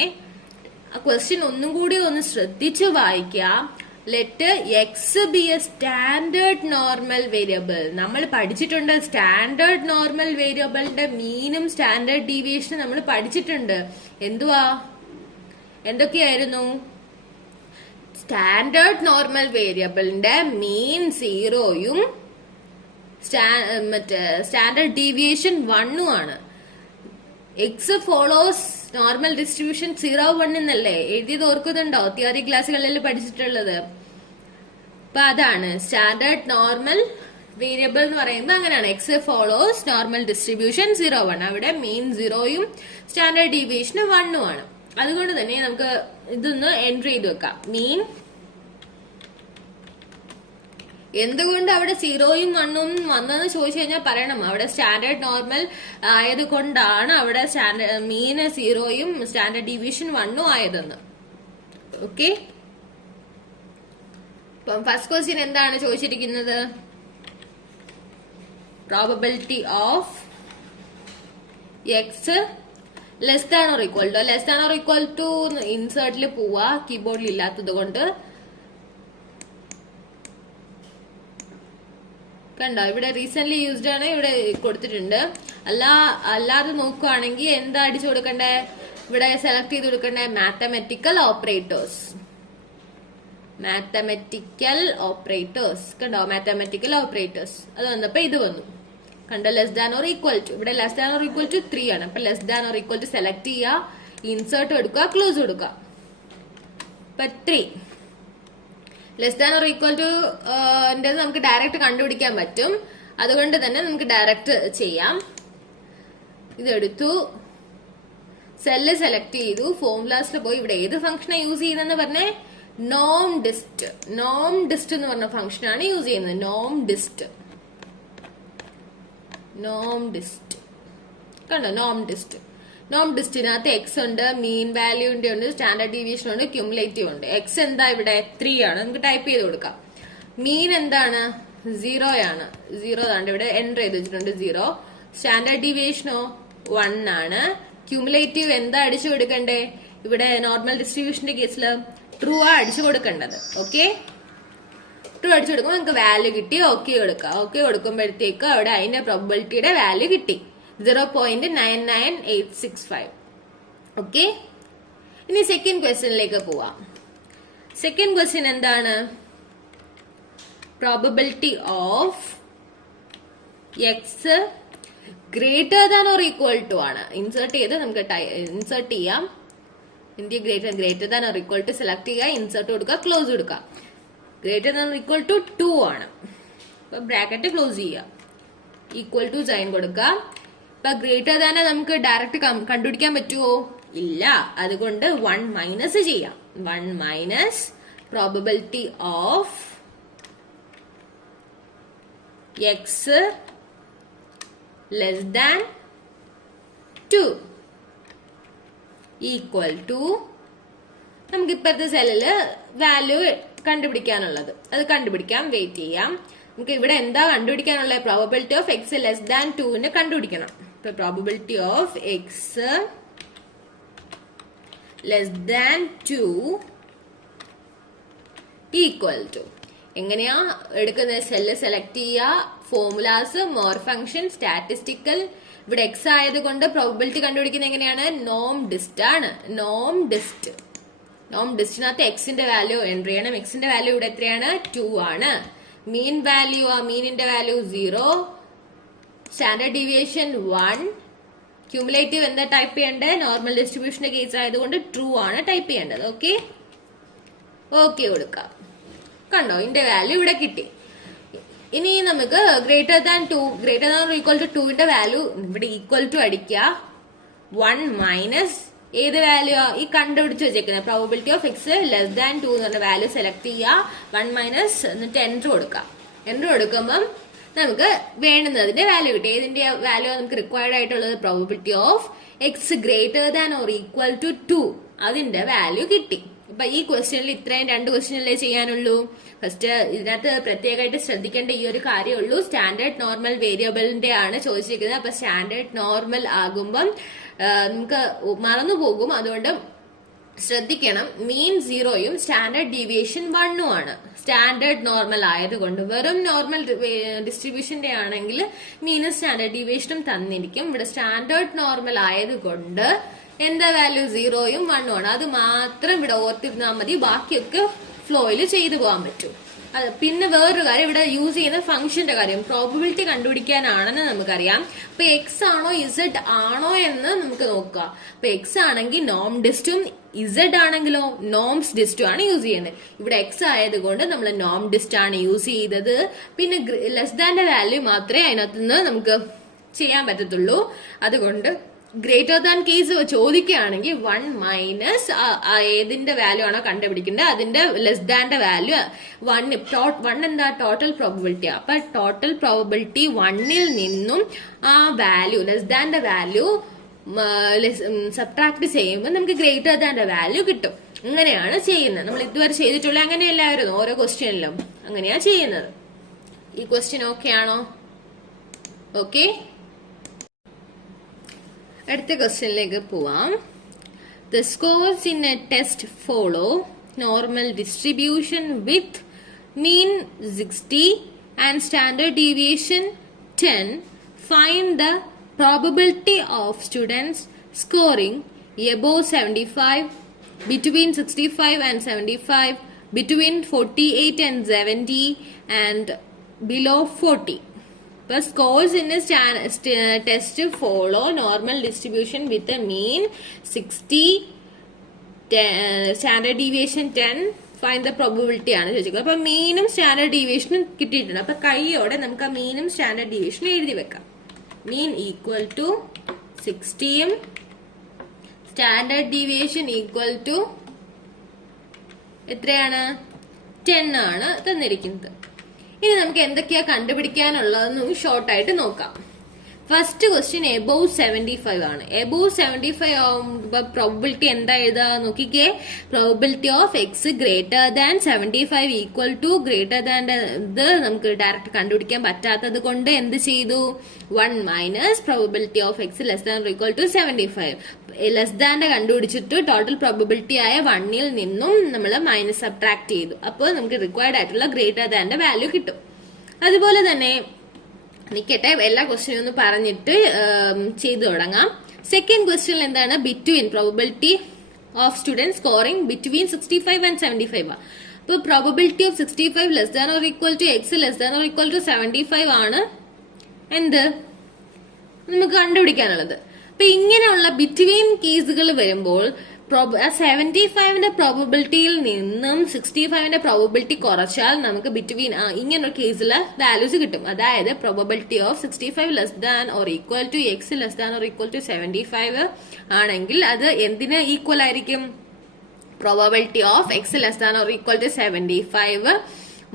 ക്വസ്റ്റ്യൻ ഒന്നും കൂടി ഒന്ന് ശ്രദ്ധിച്ചു വായിക്കാം. Let X B A standard normal variable. നമ്മൾ പഠിച്ചിട്ടുണ്ട് സ്റ്റാൻഡേർഡ് നോർമൽ വേരിയബിളിന്റെ മീനും സ്റ്റാൻഡേർഡ് ഡീവിയേഷനും നമ്മൾ പഠിച്ചിട്ടുണ്ട്. എന്തൊക്കെയായിരുന്നു? സ്റ്റാൻഡേർഡ് നോർമൽ വേരിയബിളിന്റെ മീൻ 0യും സ്റ്റാൻഡേർഡ് ഡീവിയേഷൻ 1ഉം ആണ്. എക്സ് ഫോളോസ് നോർമൽ ഡിസ്ട്രിബ്യൂഷൻ 0, 1 എന്നല്ലേ എഴുതിയത്? ഓർക്കുന്നുണ്ടോ? തിയറി ക്ലാസ്സുകളിൽ പഠിച്ചിട്ടുള്ളത്. അപ്പൊ അതാണ് സ്റ്റാൻഡേർഡ് നോർമൽ വേരിയബിൾ എന്ന് പറയുന്നത്. അങ്ങനെയാണ്. X follows normal distribution 0, 1. അവിടെ മീൻ 0യും സ്റ്റാൻഡേർഡ് ഡീവിയേഷനും 1ഉം ആണ്. അതുകൊണ്ട് തന്നെ നമുക്ക് ഇതൊന്ന് എൻട്രി ചെയ്ത് വെക്കാം. മീൻ എന്തുകൊണ്ട് അവിടെ 0യും 1ഉം വന്നെന്ന് ചോദിച്ചു കഴിഞ്ഞാൽ പറയണം. അവിടെ സ്റ്റാൻഡേർഡ് നോർമൽ ആയതുകൊണ്ടാണ് അവിടെ മീൻ 0യും സ്റ്റാൻഡേർഡ് ഡീവിയേഷൻ 1ഉം ആയതെന്ന്. ഓക്കെ. അപ്പം ഫസ്റ്റ് ക്വസ്റ്റ്യൻ എന്താണ് ചോദിച്ചിരിക്കുന്നത്? Probability of X less than or equal to. Less than or equal to ഇൻസേർട്ടിൽ പോവാ, കീബോർഡിൽ ഇല്ലാത്തത് കൊണ്ട്. കണ്ടോ, ഇവിടെ റീസെന്റ് യൂസ്ഡ് ആണ് ഇവിടെ കൊടുത്തിട്ടുണ്ട്. അല്ലാതെ നോക്കുകയാണെങ്കിൽ എന്താ അടിച്ചു കൊടുക്കണ്ടേ? ഇവിടെ സെലക്ട് ചെയ്ത് കൊടുക്കണ്ടേ മാത്തമെറ്റിക്കൽ ഓപ്പറേറ്റേഴ്സ്. കണ്ടോ, മാത്തമെറ്റിക്കൽ ഓപ്പറേറ്റേഴ്സ്. അത് വന്നപ്പോ ഇത് വന്നു. കണ്ടോ, less than or equal to. ഇവിടെ less than or equal to 3 ആണ്. അപ്പൊ less than or equal to select ചെയ്യുക, ഇൻസേർട്ട് എടുക്കുക, ക്ലോസ് കൊടുക്കുക. അപ്പൊ 3 less than or equal to നമുക്ക് ഡയറക്റ്റ് കണ്ടുപിടിക്കാൻ പറ്റും. അതുകൊണ്ട് തന്നെ നമുക്ക് ഡയറക്റ്റ് ചെയ്യാം. ഇതെടുത്തു, സെല്ല് സെലക്ട് ചെയ്തു, ഫോർമുലാസിൽ പോയി ഇവിടെ ഏത് ഫംഗ്ഷനാണ് യൂസ് ചെയ്യുന്നതെന്ന് പറഞ്ഞേ? നോം ഡിസ്റ്റ്. നോം ഡിസ്റ്റ് എന്ന് പറഞ്ഞ ഫംഗ്ഷനാണ് യൂസ് ചെയ്യുന്നത്. നോം ഡിസ്റ്റ് കണ്ടോ, നോം ഡിസ്റ്റ്. നോം ഡിസ്റ്റിനകത്ത് എക്സ് ഉണ്ട്, മീൻ വാല്യൂന്റെ ഉണ്ട്, സ്റ്റാൻഡേർഡ് ഡീവിയേഷൻ ഉണ്ട്, ക്യുമുലേറ്റീവ് ഉണ്ട്. എക്സ് എന്താ ഇവിടെ 3 ആണ്. നമുക്ക് ടൈപ്പ് ചെയ്ത് കൊടുക്കാം. മീൻ എന്താണ്? 0 ആണ്. 0 ആണ് ഇവിടെ എൻറ്റർ ചെയ്ത് വെച്ചിട്ടുണ്ട്, 0. സ്റ്റാൻഡേർഡ് ഡീവിയേഷനോ 1 ആണ്. ക്യുമുലേറ്റീവ് എന്താ അടിച്ചു കൊടുക്കണ്ടേ? ഇവിടെ നോർമൽ ഡിസ്ട്രിബ്യൂഷന്റെ കേസിൽ ട്രൂ ആ അടിച്ചു കൊടുക്കേണ്ടത്. ഓക്കെ. ട്രൂ അടിച്ചു കൊടുക്കുമ്പോൾ നമുക്ക് വാല്യൂ കിട്ടി. ഓക്കെ കൊടുക്കുക. ഓക്കെ കൊടുക്കുമ്പോഴത്തേക്ക് അവിടെ അതിന്റെ പ്രോബബിലിറ്റിയുടെ വാല്യൂ കിട്ടി 0.99865. ഓക്കെ, ഇനി സെക്കൻഡ് ക്വസ്റ്റ്യനിലേക്ക് പോവാം. സെക്കൻഡ് ക്വസ്റ്റ്യൻ എന്താണ്? Probability of X greater than or equal to ആണ്. ഇൻസേർട്ട് ചെയ്ത് നമുക്ക് ഇൻസേർട്ട് ചെയ്യാം. Greater than or equal to select ചെയ്യുക, ഇൻസേർട്ട് കൊടുക്കുക, ക്ലോസ് കൊടുക്കുക. Greater than or equal to 2 ആണ്. അപ്പൊ ബ്രാക്കറ്റ് ക്ലോസ് ചെയ്യുക, ഈക്വൽ ടു സൈൻ കൊടുക്കുക. ഇപ്പൊ ഗ്രേറ്റർ ദാൻ നമുക്ക് ഡയറക്റ്റ് കണ്ടുപിടിക്കാൻ പറ്റുമോ? ഇല്ല. അതുകൊണ്ട് 1 മൈനസ് ചെയ്യാം. 1 minus probability of X less than 2 equal to നമുക്ക് ഇപ്പോഴത്തെ സെല്ലില് വാല്യൂ കണ്ടുപിടിക്കാനുള്ളത്. അത് കണ്ടുപിടിക്കാം. വെയിറ്റ് ചെയ്യാം. നമുക്ക് ഇവിടെ എന്താ കണ്ടുപിടിക്കാനുള്ളത്? Probability of X less than 2 കണ്ടുപിടിക്കണം. ഇപ്പൊ probability of X less than 2 equal to എങ്ങനെയാ എടുക്കുന്നത്? സെല്ല് സെലക്ട് ചെയ്യുക, ഫോർമുലാസ്, മോർ ഫംഗ്ഷൻ, സ്റ്റാറ്റിസ്റ്റിക്കൽ. ഇവിടെ എക്സ് ആയതുകൊണ്ട് പ്രോബബിലിറ്റി കണ്ടുപിടിക്കുന്നത് എങ്ങനെയാണ്? നോം ഡിസ്റ്റ് ആണ്. നോം ഡിസ്റ്റിനകത്ത് എക്സിന്റെ വാല്യൂ എൻട്രി ചെയ്യണം. എക്സിന്റെ വാല്യൂ ഇവിടെ എത്രയാണ്? 2 ആണ്. മീൻ വാല്യൂ മീനിന്റെ വാല്യൂ 0, സ്റ്റാൻഡേർഡ് ഡീവിയേഷൻ 1, ക്യൂമുലേറ്റീവ് എന്താ ടൈപ്പ് ചെയ്യേണ്ടത്? നോർമൽ ഡിസ്ട്രിബ്യൂഷന്റെ കേസ് ആയതുകൊണ്ട് ട്രൂ ആണ് ടൈപ്പ് ചെയ്യേണ്ടത്. ഓക്കെ, ഓക്കെ കൊടുക്കാം. കണ്ടോ, ഇതിന്റെ വാല്യൂ ഇവിടെ കിട്ടി. ഇനി നമുക്ക് greater than equal to 2 value ഇവിടെ ഈക്വൽ ടു അടിക്കുക. 1 മൈനസ് ഏത് വാല്യൂ? ഈ കണ്ടുപിടിച്ച് വെച്ചേക്കുന്നത് probability of X less than 2 എന്ന് പറഞ്ഞ വാല്യൂ സെലക്ട് ചെയ്യുക. 1 മൈനസ് എന്നിട്ട് എൻട്രി കൊടുക്കാം. എൻട്രി കൊടുക്കുമ്പം നമുക്ക് വേണ്ടുന്നതിന്റെ വാല്യൂ കിട്ടി. ഏതിന്റെ വാല്യൂ നമുക്ക് റിക്വയർഡ് ആയിട്ടുള്ളത്? Probability of X greater than or equal to 2 അതിന്റെ വാല്യൂ കിട്ടി. അപ്പൊ ഈ ക്വസ്റ്റ്യനിൽ ഇത്രയും 2 ക്വസ്റ്റ്യനല്ലേ ചെയ്യാനുള്ളൂ. ഫസ്റ്റ് ഇതിനകത്ത് പ്രത്യേകമായിട്ട് ശ്രദ്ധിക്കേണ്ട ഈ ഒരു കാര്യമുള്ളൂ. സ്റ്റാൻഡേർഡ് നോർമൽ വേരിയബിളിന്റെ ആണ് ചോദിച്ചിരിക്കുന്നത്. അപ്പൊ സ്റ്റാൻഡേർഡ് നോർമൽ ആകുമ്പം നമുക്ക് മറന്നു പോകും. അതുകൊണ്ട് ശ്രദ്ധിക്കണം. മീൻ 0യും സ്റ്റാൻഡേർഡ് ഡീവിയേഷൻ 1 ആണ്. സ്റ്റാൻഡേർഡ് നോർമൽ ആയതുകൊണ്ട് വെറും നോർമൽ ഡിസ്ട്രിബ്യൂഷന്റെ ആണെങ്കിൽ മീനും സ്റ്റാൻഡേർഡ് ഡീവിയേഷനും തന്നിരിക്കും. ഇവിടെ സ്റ്റാൻഡേർഡ് നോർമൽ ആയതുകൊണ്ട് എന്താ വാല്യൂ? 0യും 1ഉം ആണ്. അത് മാത്രം ഇവിടെ ഓർത്തിരുന്നാൽ മതി. ബാക്കിയൊക്കെ ഫ്ലോയിൽ ചെയ്തു പോകാൻ പറ്റും. പിന്നെ വേറൊരു കാര്യം, ഇവിടെ യൂസ് ചെയ്യുന്ന ഫംഗ്ഷന്റെ കാര്യം. പ്രോബബിലിറ്റി കണ്ടുപിടിക്കാനാണെന്ന് നമുക്കറിയാം. അപ്പൊ എക്സ് ആണോ ഇസഡ് ആണോ എന്ന് നമുക്ക് നോക്കുക. അപ്പൊ എക്സ് ആണെങ്കിൽ നോം ഡിസ്റ്റും ഇസഡ് ആണെങ്കിലോ നോംസ് ഡിസ്റ്റും ആണ് യൂസ് ചെയ്യുന്നത്. ഇവിടെ എക്സ് ആയതുകൊണ്ട് നമ്മൾ നോം ഡിസ്റ്റ് ആണ് യൂസ് ചെയ്തത്. പിന്നെ ലെസ് ദാന്റെ വാല്യൂ മാത്രമേ അതിനകത്ത് നിന്ന് നമുക്ക് ചെയ്യാൻ പറ്റത്തുള്ളൂ. അതുകൊണ്ട് ഗ്രേറ്റർ ദാൻ കേസ് ചോദിക്കുകയാണെങ്കിൽ 1 മൈനസ് ഏതിന്റെ വാല്യൂ ആണോ കണ്ടുപിടിക്കേണ്ടത് അതിന്റെ ലെസ് ദാന്റെ വാല്യൂ 1 എന്താ? Total probability. അപ്പൊ ടോട്ടൽ പ്രോബബിലിറ്റി 1ൽ നിന്നും ആ വാല്യൂ ലെസ് ദാന്റെ വാല്യൂ സബ്ട്രാക്ട് ചെയ്യുമ്പോൾ നമുക്ക് ഗ്രേറ്റർ ദാന്റെ വാല്യൂ കിട്ടും. അങ്ങനെയാണ് ചെയ്യുന്നത്. നമ്മൾ ഇതുവരെ ചെയ്തിട്ടുള്ള അങ്ങനെയല്ലായിരുന്നു. ഓരോ ക്വസ്റ്റ്യനിലും അങ്ങനെയാ ചെയ്യുന്നത്. ഈ ക്വസ്റ്റ്യൻ ഓക്കെ ആണോ? ഓക്കെ, അടുത്ത ക്വസ്റ്റ്യനിലേക്ക് പോവാം. The scores in a test follow normal distribution with mean 60 and standard deviation 10. Find the probability of students scoring above 75, between 65 and 75, between 48 and 70, and below 40. The scores in a test follow normal distribution with a mean 60, standard deviation 10. Find the probability ആണ് ചോദിച്ചത്. അപ്പൊ മീനും standard ഡീവിയേഷനും കിട്ടിയിട്ടുണ്ട്. അപ്പൊ കൈയോടെ നമുക്ക് ആ മീനും സ്റ്റാൻഡേർഡ് ഡീവിയേഷനും എഴുതി വെക്കാം. മീൻ ഈക്വൽ ടു 60യും സ്റ്റാൻഡേർഡ് ഡീവിയേഷൻ ഈക്വൽ ടു എത്രയാണ്? 10 ആണ് തന്നിരിക്കുന്നത്. ഇനി നമുക്ക് എന്തൊക്കെയാ കണ്ടുപിടിക്കാനുള്ളതെന്ന് ഷോർട്ടായിട്ട് നോക്കാം. ഫസ്റ്റ് ക്വസ്റ്റ്യൻ എബോവ് 75 ആണ്. എബോവ് 75 ആവുമ്പോ പ്രോബിലിറ്റി എന്താ എഴുതാ നോക്കിക്കേ. Probability of X greater than 75 equal to greater than ഇത് നമുക്ക് ഡയറക്റ്റ് കണ്ടുപിടിക്കാൻ പറ്റാത്തത് കൊണ്ട് എന്ത് ചെയ്തു? 1 minus probability of X less than equal to 75. Less ദാന്റെ കണ്ടുപിടിച്ചിട്ട് ടോട്ടൽ പ്രോബിലിറ്റി ആയ 1ൽ നിന്നും നമ്മൾ മൈനസ് സബ്ട്രാക്ട് ചെയ്തു. അപ്പോൾ നമുക്ക് റിക്വയർഡ് ആയിട്ടുള്ള ഗ്രേറ്റർ ദാന്റെ വാല്യൂ കിട്ടും. അതുപോലെ തന്നെ നിക്കട്ടെ, എല്ലാ ക്വസ്റ്റ്യനും ഒന്ന് പറഞ്ഞിട്ട് ചെയ്തു തുടങ്ങാം. സെക്കൻഡ് ക്വസ്റ്റ്യൻ എന്താണ്? Between probability of student scoring between 65 and 75. അപ്പോൾ probability of 65 less than or equal to X less than or equal to 75 ആണ് എന്ത് നമുക്ക് കണ്ടുപിടിക്കാനുള്ളത്. അപ്പൊ ഇങ്ങനെയുള്ള ബിറ്റ്വീൻ കേസുകൾ വരുമ്പോൾ 75ന്റെ പ്രോബിലിറ്റിയിൽ നിന്നും 65ന്റെ പ്രോബിലിറ്റി കുറച്ചാൽ നമുക്ക് ബിറ്റ്വീൻ ഇങ്ങനൊരു കേസില് വാല്യൂസ് കിട്ടും. അതായത് probability of 65 less than or equal to X less than or equal to 75 ആണെങ്കിൽ അത് എന്തിന് ഈക്വൽ ആയിരിക്കും? Probability of X less than or equal to 75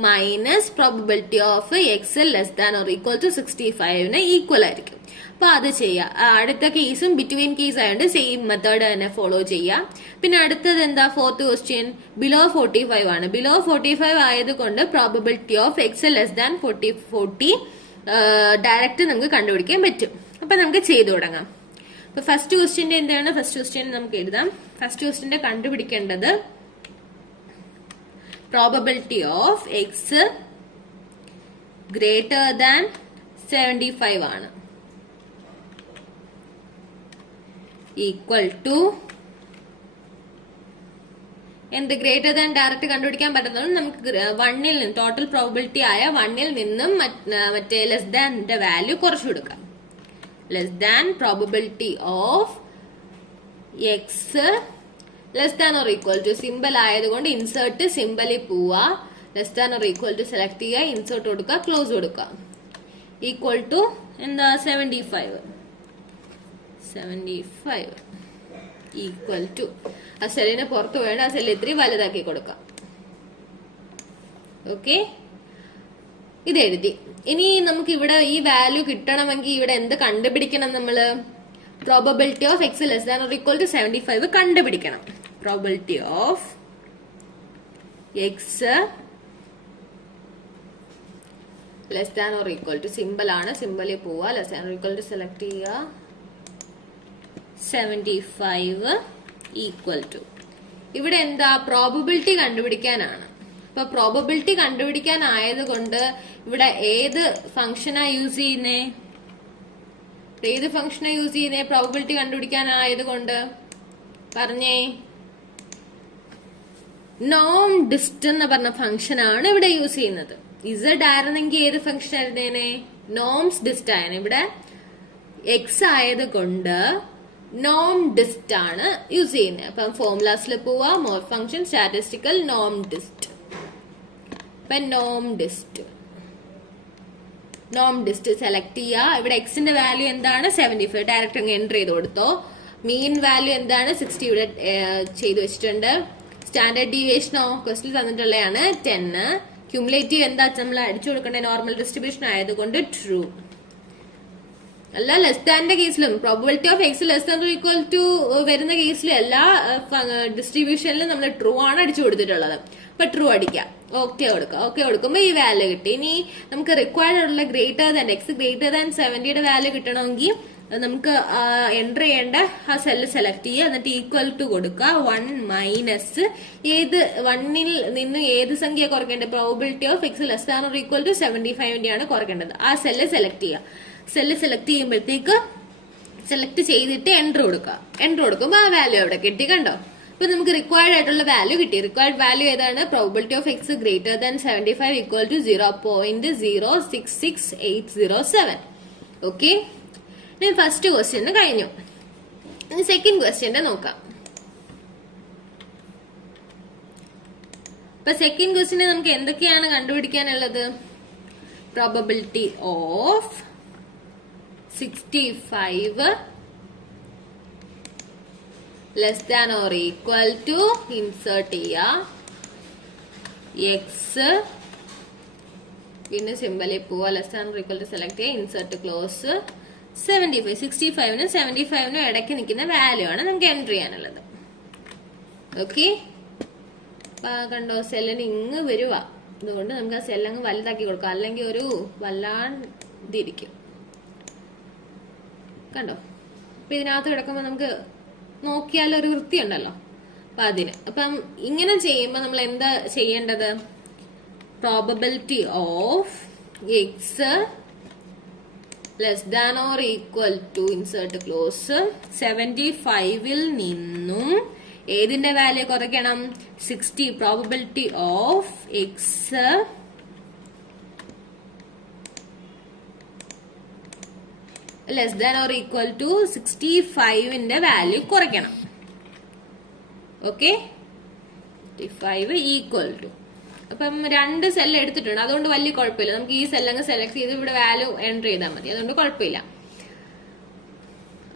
minus probability of X less than or equal to 65ന് equal ആയിരിക്കും. അപ്പൊ അത് ചെയ്യാം. അടുത്ത കേസും ബിറ്റ്വീൻ കേസ് ആയതുകൊണ്ട് സെയിം മെത്തേഡ് തന്നെ ഫോളോ ചെയ്യാം. പിന്നെ അടുത്തത് എന്താ? ഫോർത്ത് ക്വസ്റ്റ്യൻ ബിലോ 45 ആണ്. ബിലോ 45 ആയതുകൊണ്ട് probability of X less than 40 direct നമുക്ക് കണ്ടുപിടിക്കാൻ പറ്റും. അപ്പൊ നമുക്ക് ചെയ്തു തുടങ്ങാം. അപ്പൊ ഫസ്റ്റ് ക്വസ്റ്റ്യന്റെ എന്താണ്? ഫസ്റ്റ് ക്വസ്റ്റ്യൻ നമുക്ക് എഴുതാം. ഫസ്റ്റ് ക്വസ്റ്റ്യന്റെ കണ്ടുപിടിക്കേണ്ടത് probability of X greater than 75 ആണ്. ഈക്വൽ ടു എന്ത്? ഗ്രേറ്റർ ദാൻ ഡയറക്റ്റ് കണ്ടുപിടിക്കാൻ പറ്റുന്നത് നമുക്ക് 1ൽ നിന്ന് ടോട്ടൽ പ്രോബിലിറ്റി ആയ 1ൽ നിന്നും മറ്റേ ലെസ് ദാന്റെ വാല്യൂ കുറച്ചു കൊടുക്കാം. Less than probability of X less than or equal to simple ആയതുകൊണ്ട് ഇൻസേർട്ട് സിമ്പിളിൽ പോവാ. Less than or equal to select ചെയ്യുക, ഇൻസേർട്ട് കൊടുക്കുക, ക്ലോസ് കൊടുക്കുക. ഈക്വൽ ടു എന്താ? 75 ഈക്വൽ ടു ആ സെല്ലിന് പുറത്ത് വേണം, ആ സെല്ല് ഇത്തിരി വലുതാക്കി കൊടുക്കാം. ഓക്കെ, ഇത് എഴുതി. ഇനി നമുക്ക് ഇവിടെ ഈ വാല്യൂ കിട്ടണമെങ്കിൽ ഇവിടെ എന്ത് കണ്ടുപിടിക്കണം? നമ്മള് probability of X less than or equal to 75 കണ്ടുപിടിക്കണം. Probability of X less than or equal to simple ആണ്, സിമ്പിളിൽ പോവാ. Less than or equal to select ചെയ്യുക, 75 ഈക്വൽ ടു ഇവിടെ എന്താ? പ്രോബിലിറ്റി കണ്ടുപിടിക്കാനാണ്. അപ്പൊ പ്രോബിലിറ്റി കണ്ടുപിടിക്കാൻ ആയതുകൊണ്ട് ഇവിടെ ഏത് ഫംഗ്ഷനാ യൂസ് ചെയ്യുന്നേ? ഏത് ഫംഗ്ഷനാ യൂസ് ചെയ്യുന്നേ പ്രോബിലിറ്റി കണ്ടുപിടിക്കാൻ ആയതുകൊണ്ട്? പറഞ്ഞേ. നോം ഡിസ്റ്റ് എന്ന് പറഞ്ഞ ഫംഗ്ഷൻ ആണ് ഇവിടെ യൂസ് ചെയ്യുന്നത്. ഇസഡ് ആയിരുന്നെങ്കിൽ ഏത് ഫംഗ്ഷൻ ആയിരുന്നേനെ? നോംസ് ഡിസ്റ്റ് ആയിരുന്നു. ഇവിടെ എക്സ് ആയത് കൊണ്ട് നോം ഡിസ്റ്റ് ആണ് യൂസ് ചെയ്യുന്നത്. അപ്പം ഫോർമുലാസിൽ പോവാ. മോർ ഫംഗ്ഷൻ സ്റ്റാറ്റിസ്റ്റിക്കൽ നോം ഡിസ്റ്റ്. ഇപ്പൊ നോം ഡിസ്റ്റ് സെലക്ട് ചെയ്യുക. ഇവിടെ എക്സിന്റെ വാല്യൂ എന്താണ്? 75. ഡയറക്റ്റ് അങ്ങ് എൻറ്റർ ചെയ്ത് കൊടുത്തോ. മീൻ വാല്യൂ എന്താണ്? 60 ഇവിടെ ചെയ്ത് വെച്ചിട്ടുണ്ട്. സ്റ്റാൻഡേർഡ് ഡീവിയേഷനോ ക്വസ്റ്റിൽ തന്നിട്ടുള്ളതാണ് 10. ക്യൂമുലേറ്റീവ് എന്താ നമ്മൾ അടിച്ചു കൊടുക്കേണ്ട? നോർമൽ ഡിസ്ട്രിബ്യൂഷൻ ആയതുകൊണ്ട് ട്രൂ. അല്ല, ലെസ് ദാന്റെ കേസിലും probability of X less than equal to വരുന്ന കേസിലും എല്ലാ ഡിസ്ട്രിബ്യൂഷനിലും നമ്മൾ ട്രൂ ആണ് അടിച്ചു കൊടുത്തിട്ടുള്ളത്. അപ്പൊ ട്രൂ അടിക്കാം. ഓക്കെ കൊടുക്കാം. ഓക്കെ കൊടുക്കുമ്പോൾ ഈ വാല്യൂ കിട്ടി. ഇനി നമുക്ക് റിക്വയർഡ് ആയിട്ടുള്ള greater than X greater than 70യുടെ വാല്യൂ കിട്ടണമെങ്കിൽ നമുക്ക് എൻറ്റർ ചെയ്യേണ്ട ആ സെല്ല് സെലക്ട് ചെയ്യുക, എന്നിട്ട് ഈക്വൽ ടു കൊടുക്കുക. 1 മൈനസ് ഏത് 1ൽ നിന്ന് ഏത് സംഖ്യ കുറയ്ക്കേണ്ടത്? Probability of X less than or equal to 75ന്റെയാണ് കുറയ്ക്കേണ്ടത്. ആ സെല്ല് സെലക്ട് ചെയ്യുക. സെല്ല് സെലക്ട് ചെയ്യുമ്പോഴത്തേക്ക് സെലക്ട് ചെയ്തിട്ട് എൻറ്റർ കൊടുക്കുക. എൻറ്റർ കൊടുക്കുമ്പോൾ ആ വാല്യൂ അവിടെ കിട്ടി. കണ്ടോ? ഇപ്പൊ നമുക്ക് റിക്വയർഡ് ആയിട്ടുള്ള വാല്യൂ കിട്ടി. റിക്വയർഡ് വാല്യൂ ഏതാണ്? Probability of X greater than 75 equal to 0.066807. Okay, ഇനി ഫസ്റ്റ് ക്വസ്റ്റ്യൻ കഴിഞ്ഞു. ഇനി സെക്കൻഡ് ക്വസ്റ്റ്യന്റെ നോക്കാം. ഇപ്പൊ സെക്കൻഡ് ക്വസ്റ്റ്യന് നമുക്ക് എന്തൊക്കെയാണ് കണ്ടുപിടിക്കാനുള്ളത്? Probability of 65 less than or equal to insert ചെയ്യുക എക്സ്, പിന്നെ സിമ്പലിൽ പോവുക. Less than or equal to select ചെയ്യുക, ഇൻസേർട്ട് ക്ലോസ് 75. 65നും 75നും ഇടയ്ക്ക് നിൽക്കുന്ന വാല്യൂ ആണ് നമുക്ക് എൻട്രി ചെയ്യാനുള്ളത്. ഓക്കെ, കണ്ടോ സെല്ലിന് ഇങ്ങ് വരുക. അതുകൊണ്ട് നമുക്ക് ആ സെല്ലങ്ങ് വലുതാക്കി കൊടുക്കാം, അല്ലെങ്കിൽ ഒരു വല്ലാണ്ടിരിക്കും. കണ്ടോ, അപ്പൊ ഇതിനകത്ത് കിടക്കുമ്പോൾ നമുക്ക് നോക്കിയാൽ ഒരു വൃത്തിയുണ്ടല്ലോ. അപ്പം ഇങ്ങനെ ചെയ്യുമ്പോൾ നമ്മൾ എന്താ ചെയ്യേണ്ടത്? Probability of X less than or equal to insert close 75ൽ നിന്നും ഏതിന്റെ വാല്യൂ കുറയ്ക്കണം? 60. Probability of X less than or equal to 65ന്റെ വാല്യൂ കുറയ്ക്കണം. Okay, 65 equal to. അപ്പം 2 സെല്ല് എടുത്തിട്ടുണ്ട്, അതുകൊണ്ട് വലിയ കുഴപ്പമില്ല. നമുക്ക് ഈ സെല്ലങ്ങ് സെലക്ട് ചെയ്ത് ഇവിടെ വാല്യൂ എൻറ്റർ ചെയ്താൽ മതി, അതുകൊണ്ട് കുഴപ്പമില്ല.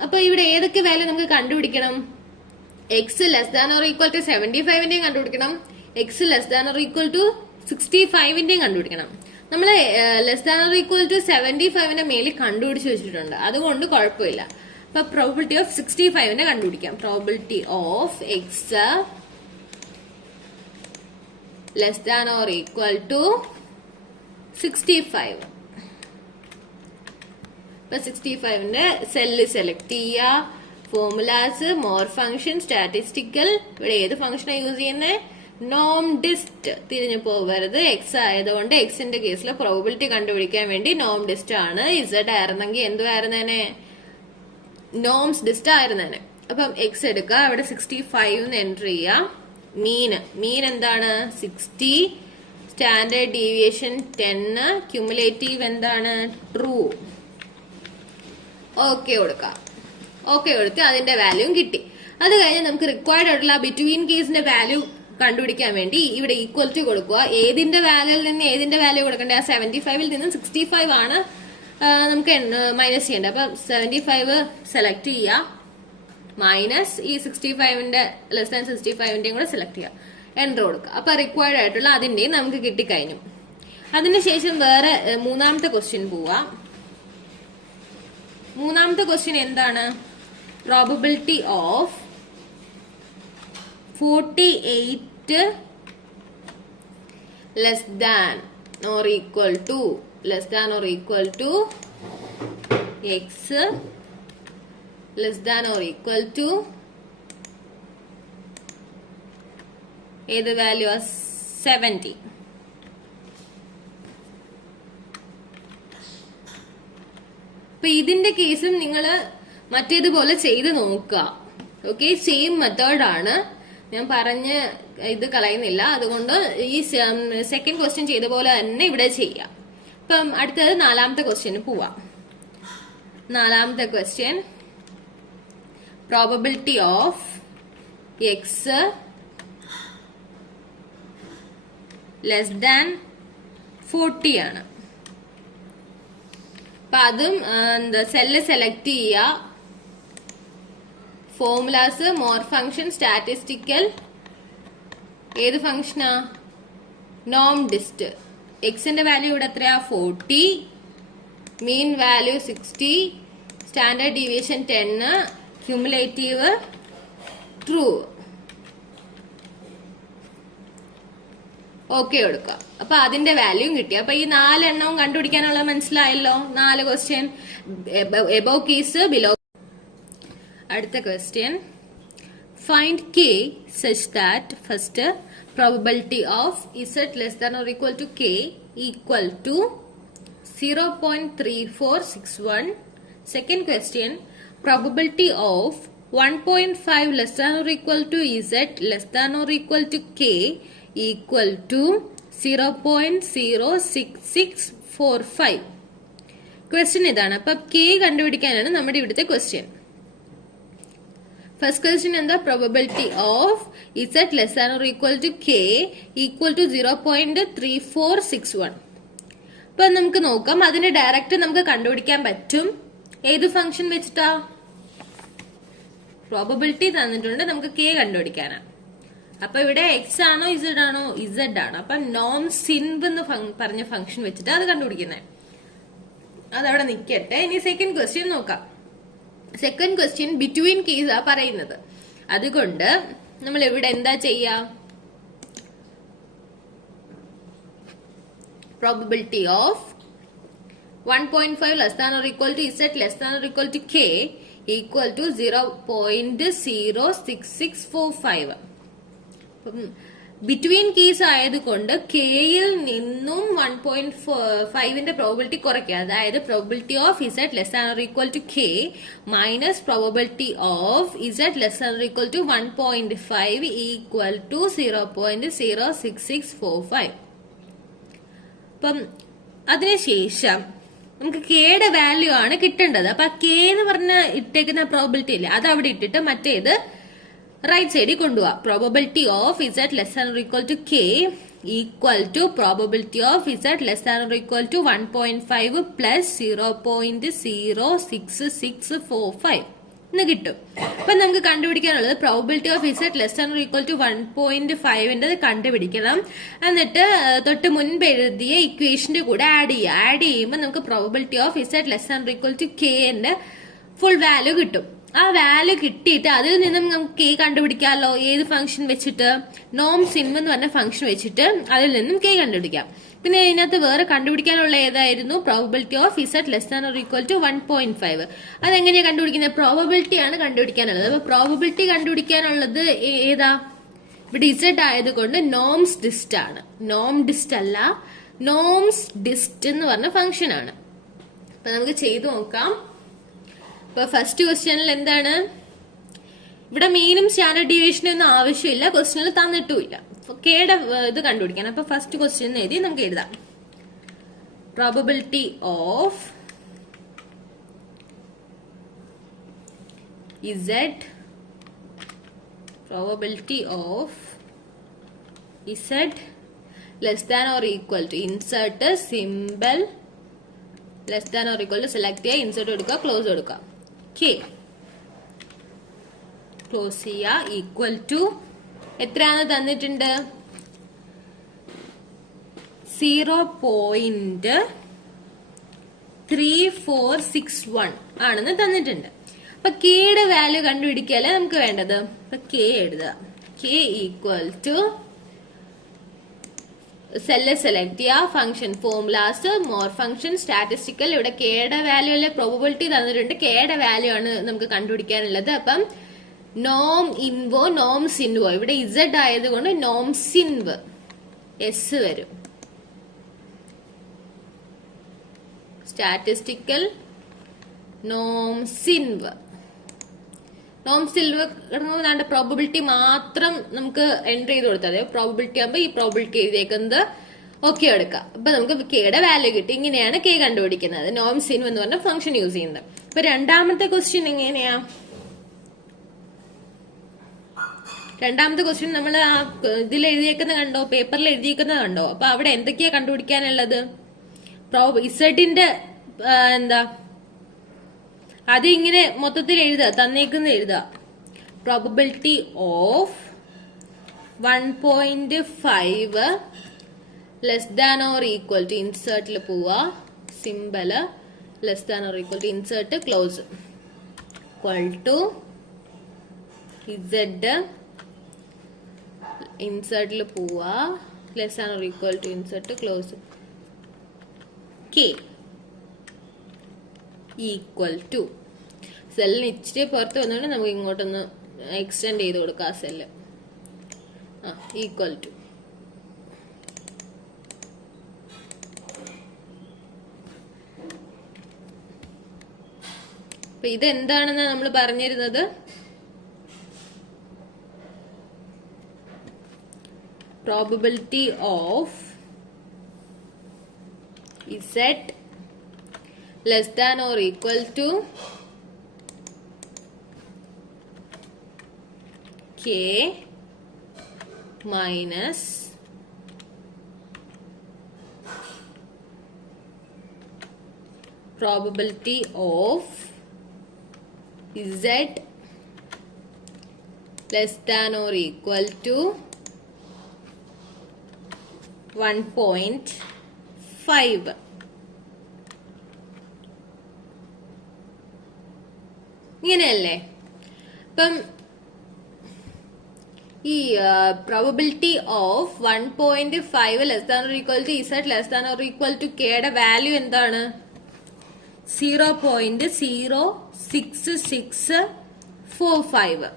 അപ്പൊ ഇവിടെ ഏതൊക്കെ വാല്യൂ നമുക്ക് കണ്ടുപിടിക്കണം? X less than or equal to 75ന്റെയും കണ്ടുപിടിക്കണം, x less than or equal to 65ന്റെയും കണ്ടുപിടിക്കണം. നമ്മൾ less than or equal to 75ന്റെ മേലിൽ കണ്ടുപിടിച്ച് വെച്ചിട്ടുണ്ട്, അതുകൊണ്ട് കുഴപ്പമില്ല. അപ്പൊ പ്രോബിലിറ്റി ഓഫ് 65ന്റെ കണ്ടുപിടിക്കാം. Probability of X less than or equal to 65. ഇപ്പൊ 65ന്റെ സെല്ല് സെലക്ട് ചെയ്യുക. Formulas, more function, statistical. ഇവിടെ ഏത് ഫംഗ്ഷനാണ് യൂസ് ചെയ്യുന്നത്? നോം ഡിസ്റ്റ്. തിരിഞ്ഞു പോകരുത്, എക്സ് ആയതുകൊണ്ട് എക്സിന്റെ കേസിൽ പ്രോബിലിറ്റി കണ്ടുപിടിക്കാൻ വേണ്ടി നോം ഡിസ്റ്റ് ആണ്. ഇസഡ് ആയിരുന്നെങ്കിൽ എന്തുവായിരുന്നേനെ? നോംസ് ഡിസ്റ്റ് ആയിരുന്നേനെ. അപ്പം എക്സ് എടുക്കുക, അവിടെ 65 എൻറ്റർ ചെയ്യുക. മീൻ എന്താണ്? 60. Standard deviation 10. ക്യുമുലേറ്റീവ് എന്താണ്? ട്രൂ. ഓക്കെ കൊടുക്കാം. ഓക്കെ കൊടുത്ത് അതിന്റെ വാല്യൂ കിട്ടി. അത് കഴിഞ്ഞ് നമുക്ക് റിക്വയർഡ് ആയിട്ടുള്ള ബിറ്റ്വീൻ കേസിന്റെ വാല്യൂ കണ്ടുപിടിക്കാൻ വേണ്ടി ഇവിടെ ഈക്വൽ ടു കൊടുക്കുക. ഏതിന്റെ വാല്യൂയിൽ നിന്ന് ഏതിന്റെ വാല്യൂ കൊടുക്കണ്ടേ? ആ 75ൽ നിന്ന് 65 ആണ് നമുക്ക് മൈനസ് ചെയ്യേണ്ടത്. അപ്പൊ 75 സെലക്ട് ചെയ്യുക, മൈനസ് ഈ 65ന്റെ ലെസ് ദാൻ 65ന്റെയും കൂടെ സെലക്ട് ചെയ്യുക, എൻറ്റർ കൊടുക്കുക. അപ്പൊ റിക്വയർഡ് ആയിട്ടുള്ള അതിന്റെയും നമുക്ക് കിട്ടിക്കഴിഞ്ഞു. അതിനുശേഷം വേറെ മൂന്നാമത്തെ ക്വസ്റ്റ്യൻ പോവാം. മൂന്നാമത്തെ ക്വസ്റ്റ്യൻ എന്താണ്? Probability of 48 less than or equal to X less than or equal to ഏത് വാല്യൂ? 70. അപ്പൊ ഇതിന്റെ കേസും നിങ്ങൾ മറ്റേതുപോലെ ചെയ്ത് നോക്കുക. ഓക്കെ, സെയിം മെത്തേഡ് ആണ്, ഞാൻ പറഞ്ഞ് ഇത് കളയുന്നില്ല. അതുകൊണ്ട് ഈ സെക്കൻഡ് ക്വസ്റ്റ്യൻ ചെയ്ത പോലെ തന്നെ ഇവിടെ ചെയ്യാം. ഇപ്പം അടുത്തത് നാലാമത്തെ ക്വസ്റ്റ്യന് പോവാം. നാലാമത്തെ question probability of X less than 40 ആണ്. അപ്പൊ അതും സെല്ല് സെലക്ട് ചെയ്യുക. Formulas, more function, statistical. ഏത് ഫംഗ്ഷനാ? നോം ഡിസ്റ്റ്. എക്സിന്റെ വാല്യൂ ഇവിടെ എത്രയാ? 40. Mean value 60. Standard deviation 10. Cumulative true. Okay കൊടുക്കുക. അപ്പൊ അതിന്റെ വാല്യൂ കിട്ടി. അപ്പൊ ഈ 4 എണ്ണവും കണ്ടുപിടിക്കാനുള്ള മനസ്സിലായല്ലോ. 4 ക്വസ്റ്റ്യൻ. Above case, below. അടുത്ത question, find k such that first probability of z less than or equal to k equal to 0.3461. Second question, probability of 1.5 less than or equal to z less than or equal to k equal to 0.06645. Question ഇതാണ്. അപ്പൊ k കണ്ടുപിടിക്കാനാണ് നമ്മുടെ ഇവിടുത്തെ question. First question എന്താ? Probability of z less than or equal to k equal to 0.3461. അപ്പൊ നമുക്ക് നോക്കാം, അതിന്റെ ഡയറക്റ്റ് നമുക്ക് കണ്ടുപിടിക്കാൻ പറ്റും. ഏത് ഫംഗ്ഷൻ വെച്ചിട്ടാ? പ്രോബബിലിറ്റി തന്നിട്ടുണ്ട്, നമുക്ക് k കണ്ടുപിടിക്കാനാണ്. അപ്പൊ ഇവിടെ എക്സ് ആണോ ഇസഡ് ആണോ? ഇസഡ് ആണ്. അപ്പൊ നോം സിൻവ് എന്ന് പറഞ്ഞ ഫംഗ്ഷൻ വെച്ചിട്ട് അത് കണ്ടുപിടിക്കുന്നത്. അതവിടെ നിൽക്കട്ടെ. ഇനി സെക്കൻഡ് ക്വസ്റ്റ്യൻ നോക്കാം. സെക്കൻഡ് ക്വസ്റ്റ്യൻ ബിറ്റ്വീൻ കേസാ പറയുന്നത്. അതുകൊണ്ട് നമ്മൾ ഇവിടെ എന്താ ചെയ്യാ? Probability of 1.5 less than or equal to z less than or equal to k equal to 0.06645. Between case ആയതുകൊണ്ട് കെയിൽ നിന്നും 1.5ന്റെ പ്രോബിലിറ്റി കുറയ്ക്കുക. അതായത് probability of Z less than or equal to k minus probability of Z less than or equal to 1.5 equal to 0.06645. അപ്പം അതിനുശേഷം നമുക്ക് കെയുടെ വാല്യൂ ആണ് കിട്ടേണ്ടത്. അപ്പൊ കെ എന്ന് പറഞ്ഞ ഇട്ടേക്കുന്ന പ്രോബിലിറ്റി ഇല്ലേ, അത് അവിടെ ഇട്ടിട്ട് മറ്റേത് റൈറ്റ് സൈഡിൽ കൊണ്ടുപോവാ. Probability of Z less than or equal to k equal to probability of Z less than or equal to 1.5 plus 0.06645 എന്ന് കിട്ടും. അപ്പൊ നമുക്ക് കണ്ടുപിടിക്കാനുള്ളത് probability of Z less than or equal to 1.5ന്റെ കണ്ടുപിടിക്കണം. എന്നിട്ട് തൊട്ട് മുൻപ് എഴുതിയ ഇക്വേഷന്റെ കൂടെ ആഡ് ചെയ്യുമ്പോൾ നമുക്ക് probability of Z less than or equal to k ന്റെ ഫുൾ വാല്യൂ കിട്ടും. ആ വാല്യൂ കിട്ടിയിട്ട് അതിൽ നിന്നും നമുക്ക് കെ കണ്ടുപിടിക്കാമല്ലോ. ഏത് ഫംഗ്ഷൻ വെച്ചിട്ട്? നോംസ് ഇൻ എന്ന് പറഞ്ഞ ഫംഗ്ഷൻ വെച്ചിട്ട് അതിൽ നിന്നും കെ കണ്ടുപിടിക്കാം. പിന്നെ ഇതിനകത്ത് വേറെ കണ്ടുപിടിക്കാനുള്ള ഏതായിരുന്നു? Probability of Z less than or equal to 1.5. അതെങ്ങനെയാ കണ്ടുപിടിക്കുന്നത്? പ്രോബബിലിറ്റി ആണ് കണ്ടുപിടിക്കാനുള്ളത്. അപ്പൊ പ്രോബബിലിറ്റി കണ്ടുപിടിക്കാനുള്ളത് ഏതാ? ഇവിടെ ഇസഡ് ആയതുകൊണ്ട് നോംസ് ഡിസ്റ്റ് ആണ്. നോം ഡിസ്റ്റ് അല്ല, നോംസ് ഡിസ്റ്റ് എന്ന് പറഞ്ഞ ഫംഗ്ഷൻ ആണ്. അപ്പൊ നമുക്ക് ചെയ്തു നോക്കാം. ഇപ്പൊ ഫസ്റ്റ് ക്വസ്റ്റ്യനിൽ എന്താണ്? ഇവിടെ മീനും സ്റ്റാൻഡേർഡ് ഡീവിയേഷനും ഒന്നും ആവശ്യമില്ല, ക്വസ്റ്റ്യനിൽ തന്നിട്ടുമില്ല. കെയുടെ ഇത് കണ്ടുപിടിക്കാൻ. അപ്പൊ ഫസ്റ്റ് ക്വസ്റ്റ്യൻ എഴുതി നമുക്ക് എഴുതാം. Probability of z, probability of Z less than or equal to, insert simple less than or equal to select ചെയ്യുക, ഇൻസേർട്ട് കൊടുക്കുക, ക്ലോസ് കൊടുക്കുക. കെ ക്ലോസ് ചെയ്യുക. ഈക്വൽ ടു എത്രയാണ് തന്നിട്ടുണ്ട്? 0.3461 ആണെന്ന് തന്നിട്ടുണ്ട്. അപ്പൊ കെയുടെ വാല്യൂ കണ്ടുപിടിക്കാല്ലേ നമുക്ക് വേണ്ടത്. അപ്പൊ കെ എഴുതുക. K equal to cell select ചെയ്യുക, function formulas, more function, statistical. ഇവിടെ കെയുടെ വാല്യൂ അല്ലെ പ്രോബബിലിറ്റി തന്നിട്ടുണ്ട്, കെയുടെ വാല്യൂ ആണ് നമുക്ക് കണ്ടുപിടിക്കാനുള്ളത്. അപ്പം നോം ഇൻവോ, നോംസ് ഇൻവോ. ഇവിടെ ഇസഡ് ആയതുകൊണ്ട് നോംസ് ഇൻവ് എസ് വരും. Statistical norms inv. Norms inv കിടന്ന പ്രോബബിലിറ്റി മാത്രം നമുക്ക് എൻ്റർ ചെയ്ത് കൊടുത്താൽ പ്രോബബിലിറ്റി ആകുമ്പോൾ ഈ പ്രോബബിലിറ്റി എഴുതിയേക്കുന്നത് ഓക്കെ എടുക്കാം. അപ്പൊ നമുക്ക് കെയുടെ വാല്യൂ കിട്ടി. ഇങ്ങനെയാണ് കെ കണ്ടുപിടിക്കുന്നത്, നോംസ് ഇൻവ് എന്ന് പറഞ്ഞ ഫംഗ്ഷൻ യൂസ് ചെയ്യുന്നത്. ഇപ്പൊ രണ്ടാമത്തെ ക്വസ്റ്റ്യൻ എങ്ങനെയാ? രണ്ടാമത്തെ ക്വസ്റ്റ്യൻ നമ്മൾ ആ ഇതിൽ എഴുതിയേക്കുന്നത് കണ്ടോ, പേപ്പറിൽ എഴുതിയേക്കുന്നത് കണ്ടോ? അപ്പൊ അവിടെ എന്തൊക്കെയാ കണ്ടുപിടിക്കാനുള്ളത്? ഇസഡിന്റെ എന്താ അത് ഇങ്ങനെ മൊത്തത്തിൽ എഴുതുക, തന്നേക്കുന്ന എഴുതുക. Probability of 1.5 less than or equal to, ഇൻസേർട്ടിൽ പോവുക, simple less than or equal to, insert close, equal to z, ഇൻസേർട്ടിൽ പോവുക, less than or equal to, insert close, k equal to. സെല്ലിന് ഇച്ചിരി പുറത്ത് വന്നുകൊണ്ട് നമുക്ക് ഇങ്ങോട്ടൊന്ന് എക്സ്റ്റെൻഡ് ചെയ്ത് കൊടുക്കാം ആ സെല്ല്. ഈക്വൽ ടു അപ്പൊ ഇതെന്താണെന്ന് നമ്മൾ പറഞ്ഞിരുന്നത്? Probability of Z less than or equal to k minus probability of z less than or equal to 1.5. ഇങ്ങനെയല്ലേ? ഇപ്പം ഈ probability of 1.5 less than or equal to z less than or equal to കെയുടെ value എന്താണ്? 0.06645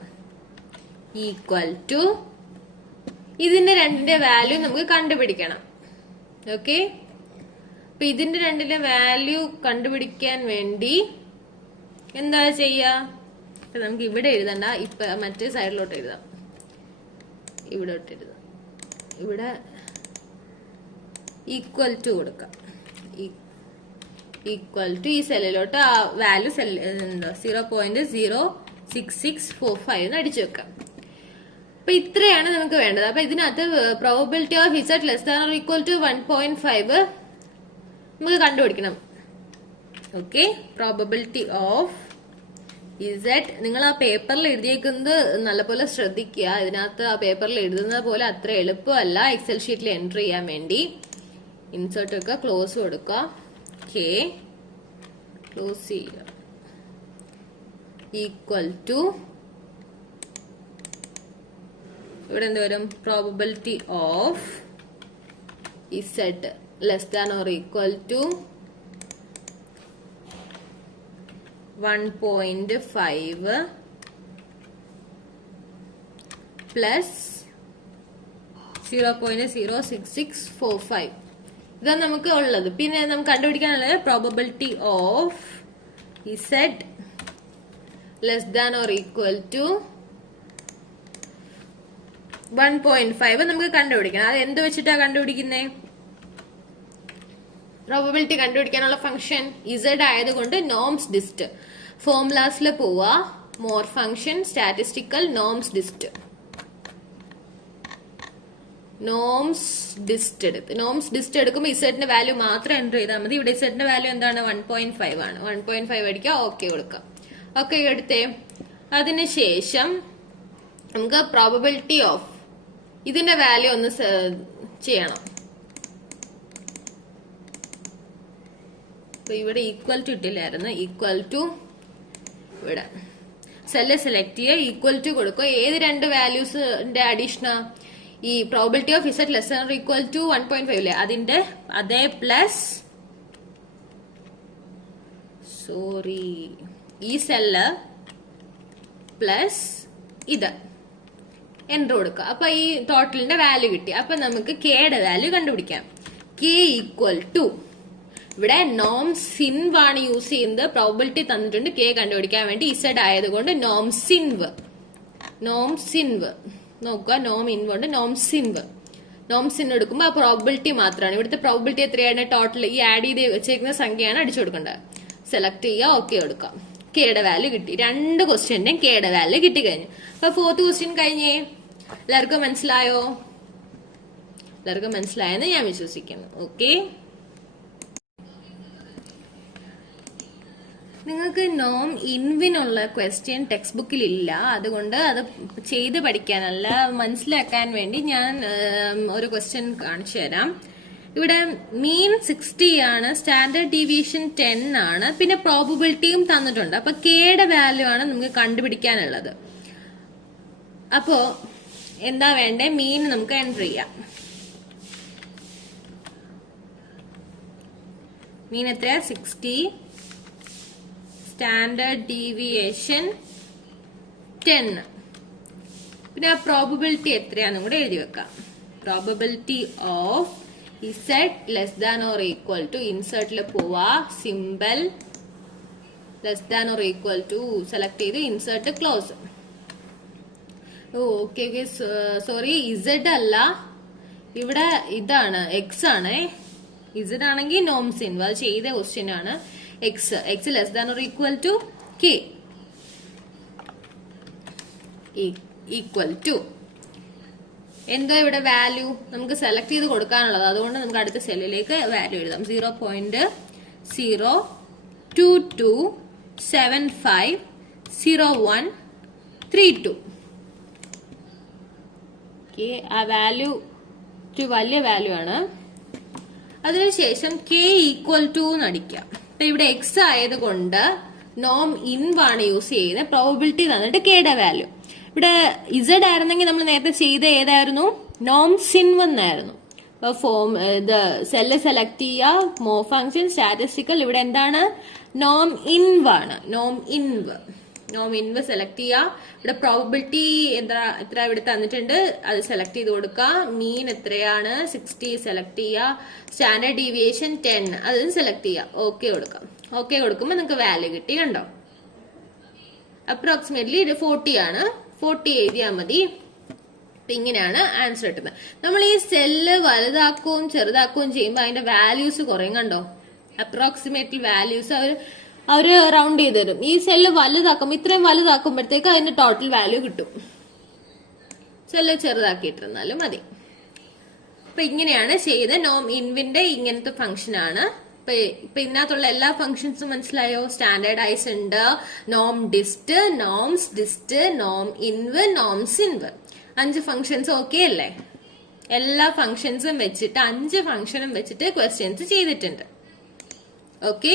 equal to ഇതിന്റെ രണ്ടിന്റെ value നമുക്ക് കണ്ടുപിടിക്കണം. Okay, അപ്പൊ ഇതിന്റെ രണ്ടിന്റെ വാല്യൂ കണ്ടുപിടിക്കാൻ വേണ്ടി എന്താ ചെയ്യാ? നമുക്ക് ഇവിടെ എഴുതണ്ട, ഇപ്പൊ മറ്റേ സൈഡിലോട്ട് എഴുതാം. ഇവിടെ എഴുതാം, ഇവിടെ ഈക്വൽ ടു കൊടുക്കാം. ഈക്വൽ ടു ഈ സെല്ലിലോട്ട് ആ വാല്യൂ എന്താ 0.06645 അടിച്ചു വെക്കാം. അപ്പൊ ഇത്രയാണ് നമുക്ക് വേണ്ടത്. അപ്പൊ ഇതിനകത്ത് probability of Z less than or equal to 1.5 നമുക്ക് കണ്ടുപിടിക്കണം. ഓക്കെ, പ്രോബബിലിറ്റി ഓഫ് ഇസഡ് നിങ്ങൾ ആ പേപ്പറിൽ എഴുതിയേക്കുന്നത് നല്ലപോലെ ശ്രദ്ധിക്കുക. ഇതിനകത്ത് ആ പേപ്പറിൽ എഴുതുന്നത് പോലെ അത്ര എളുപ്പമല്ല എക്സൽ ഷീറ്റിൽ എൻട്രി ചെയ്യാൻ വേണ്ടി. ഇൻസേർട്ട് വെക്കുക, ക്ലോസ് കൊടുക്കുക, കെ ക്ലോസ് ചെയ്യുക, ഈക്വൽ ടു ഇവിടെ എന്ത് വരും? Probability of Z less than or equal to 1.5 plus 0.06645 ഇതാണ് നമുക്ക് ഉള്ളത്. പിന്നെ നമുക്ക് കണ്ടുപിടിക്കാനുള്ളത് probability of Z less than or equal to 1.5 നമുക്ക് കണ്ടുപിടിക്കണം. അത് എന്ത് വെച്ചിട്ടാ കണ്ടുപിടിക്കുന്നേ? പ്രോബബിലിറ്റി കണ്ടുപിടിക്കാനുള്ള ഫംഗ്ഷൻ ഇസഡ് ആയതുകൊണ്ട് നോംസ് ഡിസ്റ്റ് ഫോർമുലാസിൽ പോവാ. More function statistical norms dist. Norms dist എടുക്കുമ്പോൾ ഇസഡിന്റെ വാല്യൂ മാത്രം എൻ്റർ ചെയ്താൽ മതി. ഇവിടെ ഇസഡിന്റെ വാല്യൂ എന്താണ്? 1.5 ആണ്. 1.5 അടിക്കുക, ഓക്കെ കൊടുക്കാം. ഓക്കെ എടുത്തേ. അതിനുശേഷം നമുക്ക് പ്രോബബിലിറ്റി ഓഫ് ഇതിന്റെ വാല്യൂ ഒന്ന് ചെയ്യണം. ഇവിടെ ഈക്വൽ ടു ഇട്ടില്ലായിരുന്നു. ഈക്വൽ ടു ഇവിടെ സെല്ല് സെലക്ട് ചെയ്യുക, ഈക്വൽ ടു കൊടുക്കുക. ഏത് രണ്ട് വാല്യൂസിന്റെ അഡീഷനാ? ഈ probability of Z less than or equal to 1.5 അല്ലേ, അതിന്റെ അതേ പ്ലസ് ഈ സെല്ല് പ്ലസ് ഇത് എൻ്റർ കൊടുക്കുക. അപ്പൊ ഈ ടോട്ടലിന്റെ വാല്യൂ കിട്ടി. അപ്പൊ നമുക്ക് കെയുടെ വാല്യൂ കണ്ടുപിടിക്കാം. കെ ഈക്വൽ ടു ഇവിടെ നോം സിൻവ് ആണ് യൂസ് ചെയ്യുന്നത്. പ്രോബിലിറ്റി തന്നിട്ടുണ്ട് കെ കണ്ടുപിടിക്കാൻ വേണ്ടി. ഇസഡ് ആയതുകൊണ്ട് നോം സിൻവ് നോക്കുക. നോം ഇൻവ് ഉണ്ട്, നോം സിൻ എടുക്കുമ്പോൾ ആ പ്രോബിലിറ്റി മാത്രമാണ്. ഇവിടുത്തെ പ്രോബിലിറ്റി എത്രയാണ്? ടോട്ടൽ ഈ ആഡ് ചെയ്ത് വെച്ചേക്കുന്ന സംഖ്യയാണ് അടിച്ചു കൊടുക്കേണ്ടത്. സെലക്ട് ചെയ്യുക, ഓക്കെ കൊടുക്കാം. കെയുടെ വാല്യൂ കിട്ടി. രണ്ട് ക്വസ്റ്റ്യന്റെയും കെയുടെ വാല്യൂ കിട്ടി കഴിഞ്ഞു. അപ്പൊ 4th ക്വസ്റ്റ്യൻ കഴിഞ്ഞേ. എല്ലാവർക്കും മനസ്സിലായോ? എല്ലാവർക്കും മനസ്സിലായെന്ന് ഞാൻ വിശ്വസിക്കുന്നു. ഓക്കെ, നിങ്ങൾക്ക് നോം ഇൻവിനുള്ള ക്വസ്റ്റ്യൻ ടെക്സ്റ്റ് ബുക്കിൽ ഇല്ല. അതുകൊണ്ട് അത് ചെയ്ത് പഠിക്കാനല്ല, മനസ്സിലാക്കാൻ വേണ്ടി ഞാൻ ഒരു ക്വസ്റ്റ്യൻ കാണിച്ചു തരാം. ഇവിടെ മീൻ 60 ആണ്, സ്റ്റാൻഡേർഡ് ഡീവിയേഷൻ 10 ആണ്, പിന്നെ പ്രോബബിലിറ്റിയും തന്നിട്ടുണ്ട്. അപ്പൊ കെയുടെ വാല്യൂ ആണ് നമുക്ക് കണ്ടുപിടിക്കാനുള്ളത്. അപ്പോ എന്താ വേണ്ടേ? മീൻ നമുക്ക് എൻറ്റർ ചെയ്യാം. മീൻ എത്രയാ? 60, സ്റ്റാൻഡേർഡ് ഡീവിയേഷൻ 10. പിന്നെ ആ പ്രോബബിലിറ്റി എത്രയാണെന്നും കൂടെ എഴുതി വെക്കാം. Probability of Z less than or equal to, ഇൻസേർട്ടിൽ പോവാ, simple less than or equal to select ചെയ്ത് insert close. Okay, sorry, z അല്ല, ഇവിടെ ഇതാണ് എക്സ് ആണ്. ഇസഡ് ആണെങ്കിൽ നോം സിൻവ്, അത് ചെയ്ത ക്വസ്റ്റ്യൻ ആണ്. X less than or equal to k equal to എന്തോ ഇവിടെ വാല്യൂ നമുക്ക് സെലക്ട് ചെയ്ത് കൊടുക്കാനുള്ളത്. അതുകൊണ്ട് നമുക്ക് അടുത്ത സെല്ലിലേക്ക് വാല്യൂ എഴുതാം. 0.022750132. ആ വാല്യൂ വലിയ വാല്യൂ ആണ്. അതിനുശേഷം കെ ഈക്വൽ ടു എന്ന് അടിക്കാം. ഇവിടെ എക്സ് ആയതുകൊണ്ട് നോം ഇൻവ് ആണ് യൂസ് ചെയ്യുന്നത്. പ്രോബബിലിറ്റി തന്നിട്ട് കെയുടെ വാല്യൂ. ഇവിടെ ഇസഡ് ആയിരുന്നെങ്കിൽ നമ്മൾ നേരത്തെ ചെയ്ത ഏതായിരുന്നു? നോം സിൻവ് എന്നായിരുന്നു. അപ്പൊ ഫോം ഇത് സെല്ല് സെലക്ട് ചെയ്യുക, മോ ഫംഗ്ഷൻ, സ്റ്റാറ്റിസ്റ്റിക്കൽ. ഇവിടെ എന്താണ്? നോം ഇൻവ് ആണ്. നോം ഇൻവ് സെലക്ട് ചെയ്യുക. ഇവിടെ പ്രോബബിലിറ്റി എത്ര ഇവിടെ തന്നിട്ടുണ്ട്, അത് സെലക്ട് ചെയ്ത് കൊടുക്കുക. മീൻ എത്രയാണ്? 60 സെലക്ട് ചെയ്യുക. സ്റ്റാൻഡേർഡ് ഡീവിയേഷൻ 10 അതും സെലക്ട് ചെയ്യുക. ഓക്കെ കൊടുക്കാം. ഓക്കെ കൊടുക്കുമ്പോൾ നിങ്ങൾക്ക് വാല്യൂ കിട്ടി. കണ്ടോ? അപ്രോക്സിമേറ്റ്ലി ഇത് 40 ആണ്. 40 എഴുതിയാൽ മതി. ഇങ്ങനെയാണ് ആൻസർ കിട്ടുന്നത്. നമ്മൾ ഈ സെല്ല് വലുതാക്കുകയും ചെറുതാക്കുകയും ചെയ്യുമ്പോൾ അതിന്റെ വാല്യൂസ് കുറയും. കണ്ടോ? അപ്രോക്സിമേറ്റ്ലി വാല്യൂസ് അവര് റൗണ്ട് ചെയ്ത് തരും. ഈ സെല്ല് വലുതാക്കുമ്പോൾ, ഇത്രയും വലുതാക്കുമ്പോഴത്തേക്ക് അതിന്റെ ടോട്ടൽ വാല്യൂ കിട്ടും. സെല്ല് ചെറുതാക്കിയിട്ടിരുന്നാലും മതി. അപ്പൊ ഇങ്ങനെയാണ് ചെയ്ത്. നോം ഇൻവിന്റെ ഇങ്ങനത്തെ ഫംഗ്ഷൻ ആണ്. ഇപ്പൊ ഇതിനകത്തുള്ള എല്ലാ ഫംഗ്ഷൻസും മനസ്സിലായോ? സ്റ്റാൻഡേർഡൈസ് ഉണ്ട്, നോം ഡിസ്റ്റ്, നോംസ് ഡിസ്റ്റ്, നോം ഇൻവ്, നോംസ് ഇൻവ്. 5 ഫംഗ്ഷൻസ് ഓക്കെ അല്ലേ? എല്ലാ ഫംഗ്ഷൻസും വെച്ചിട്ട് 5 ഫംഗ്ഷനും വെച്ചിട്ട് ക്വസ്റ്റ്യൻസ് ചെയ്തിട്ടുണ്ട്. ഓക്കെ.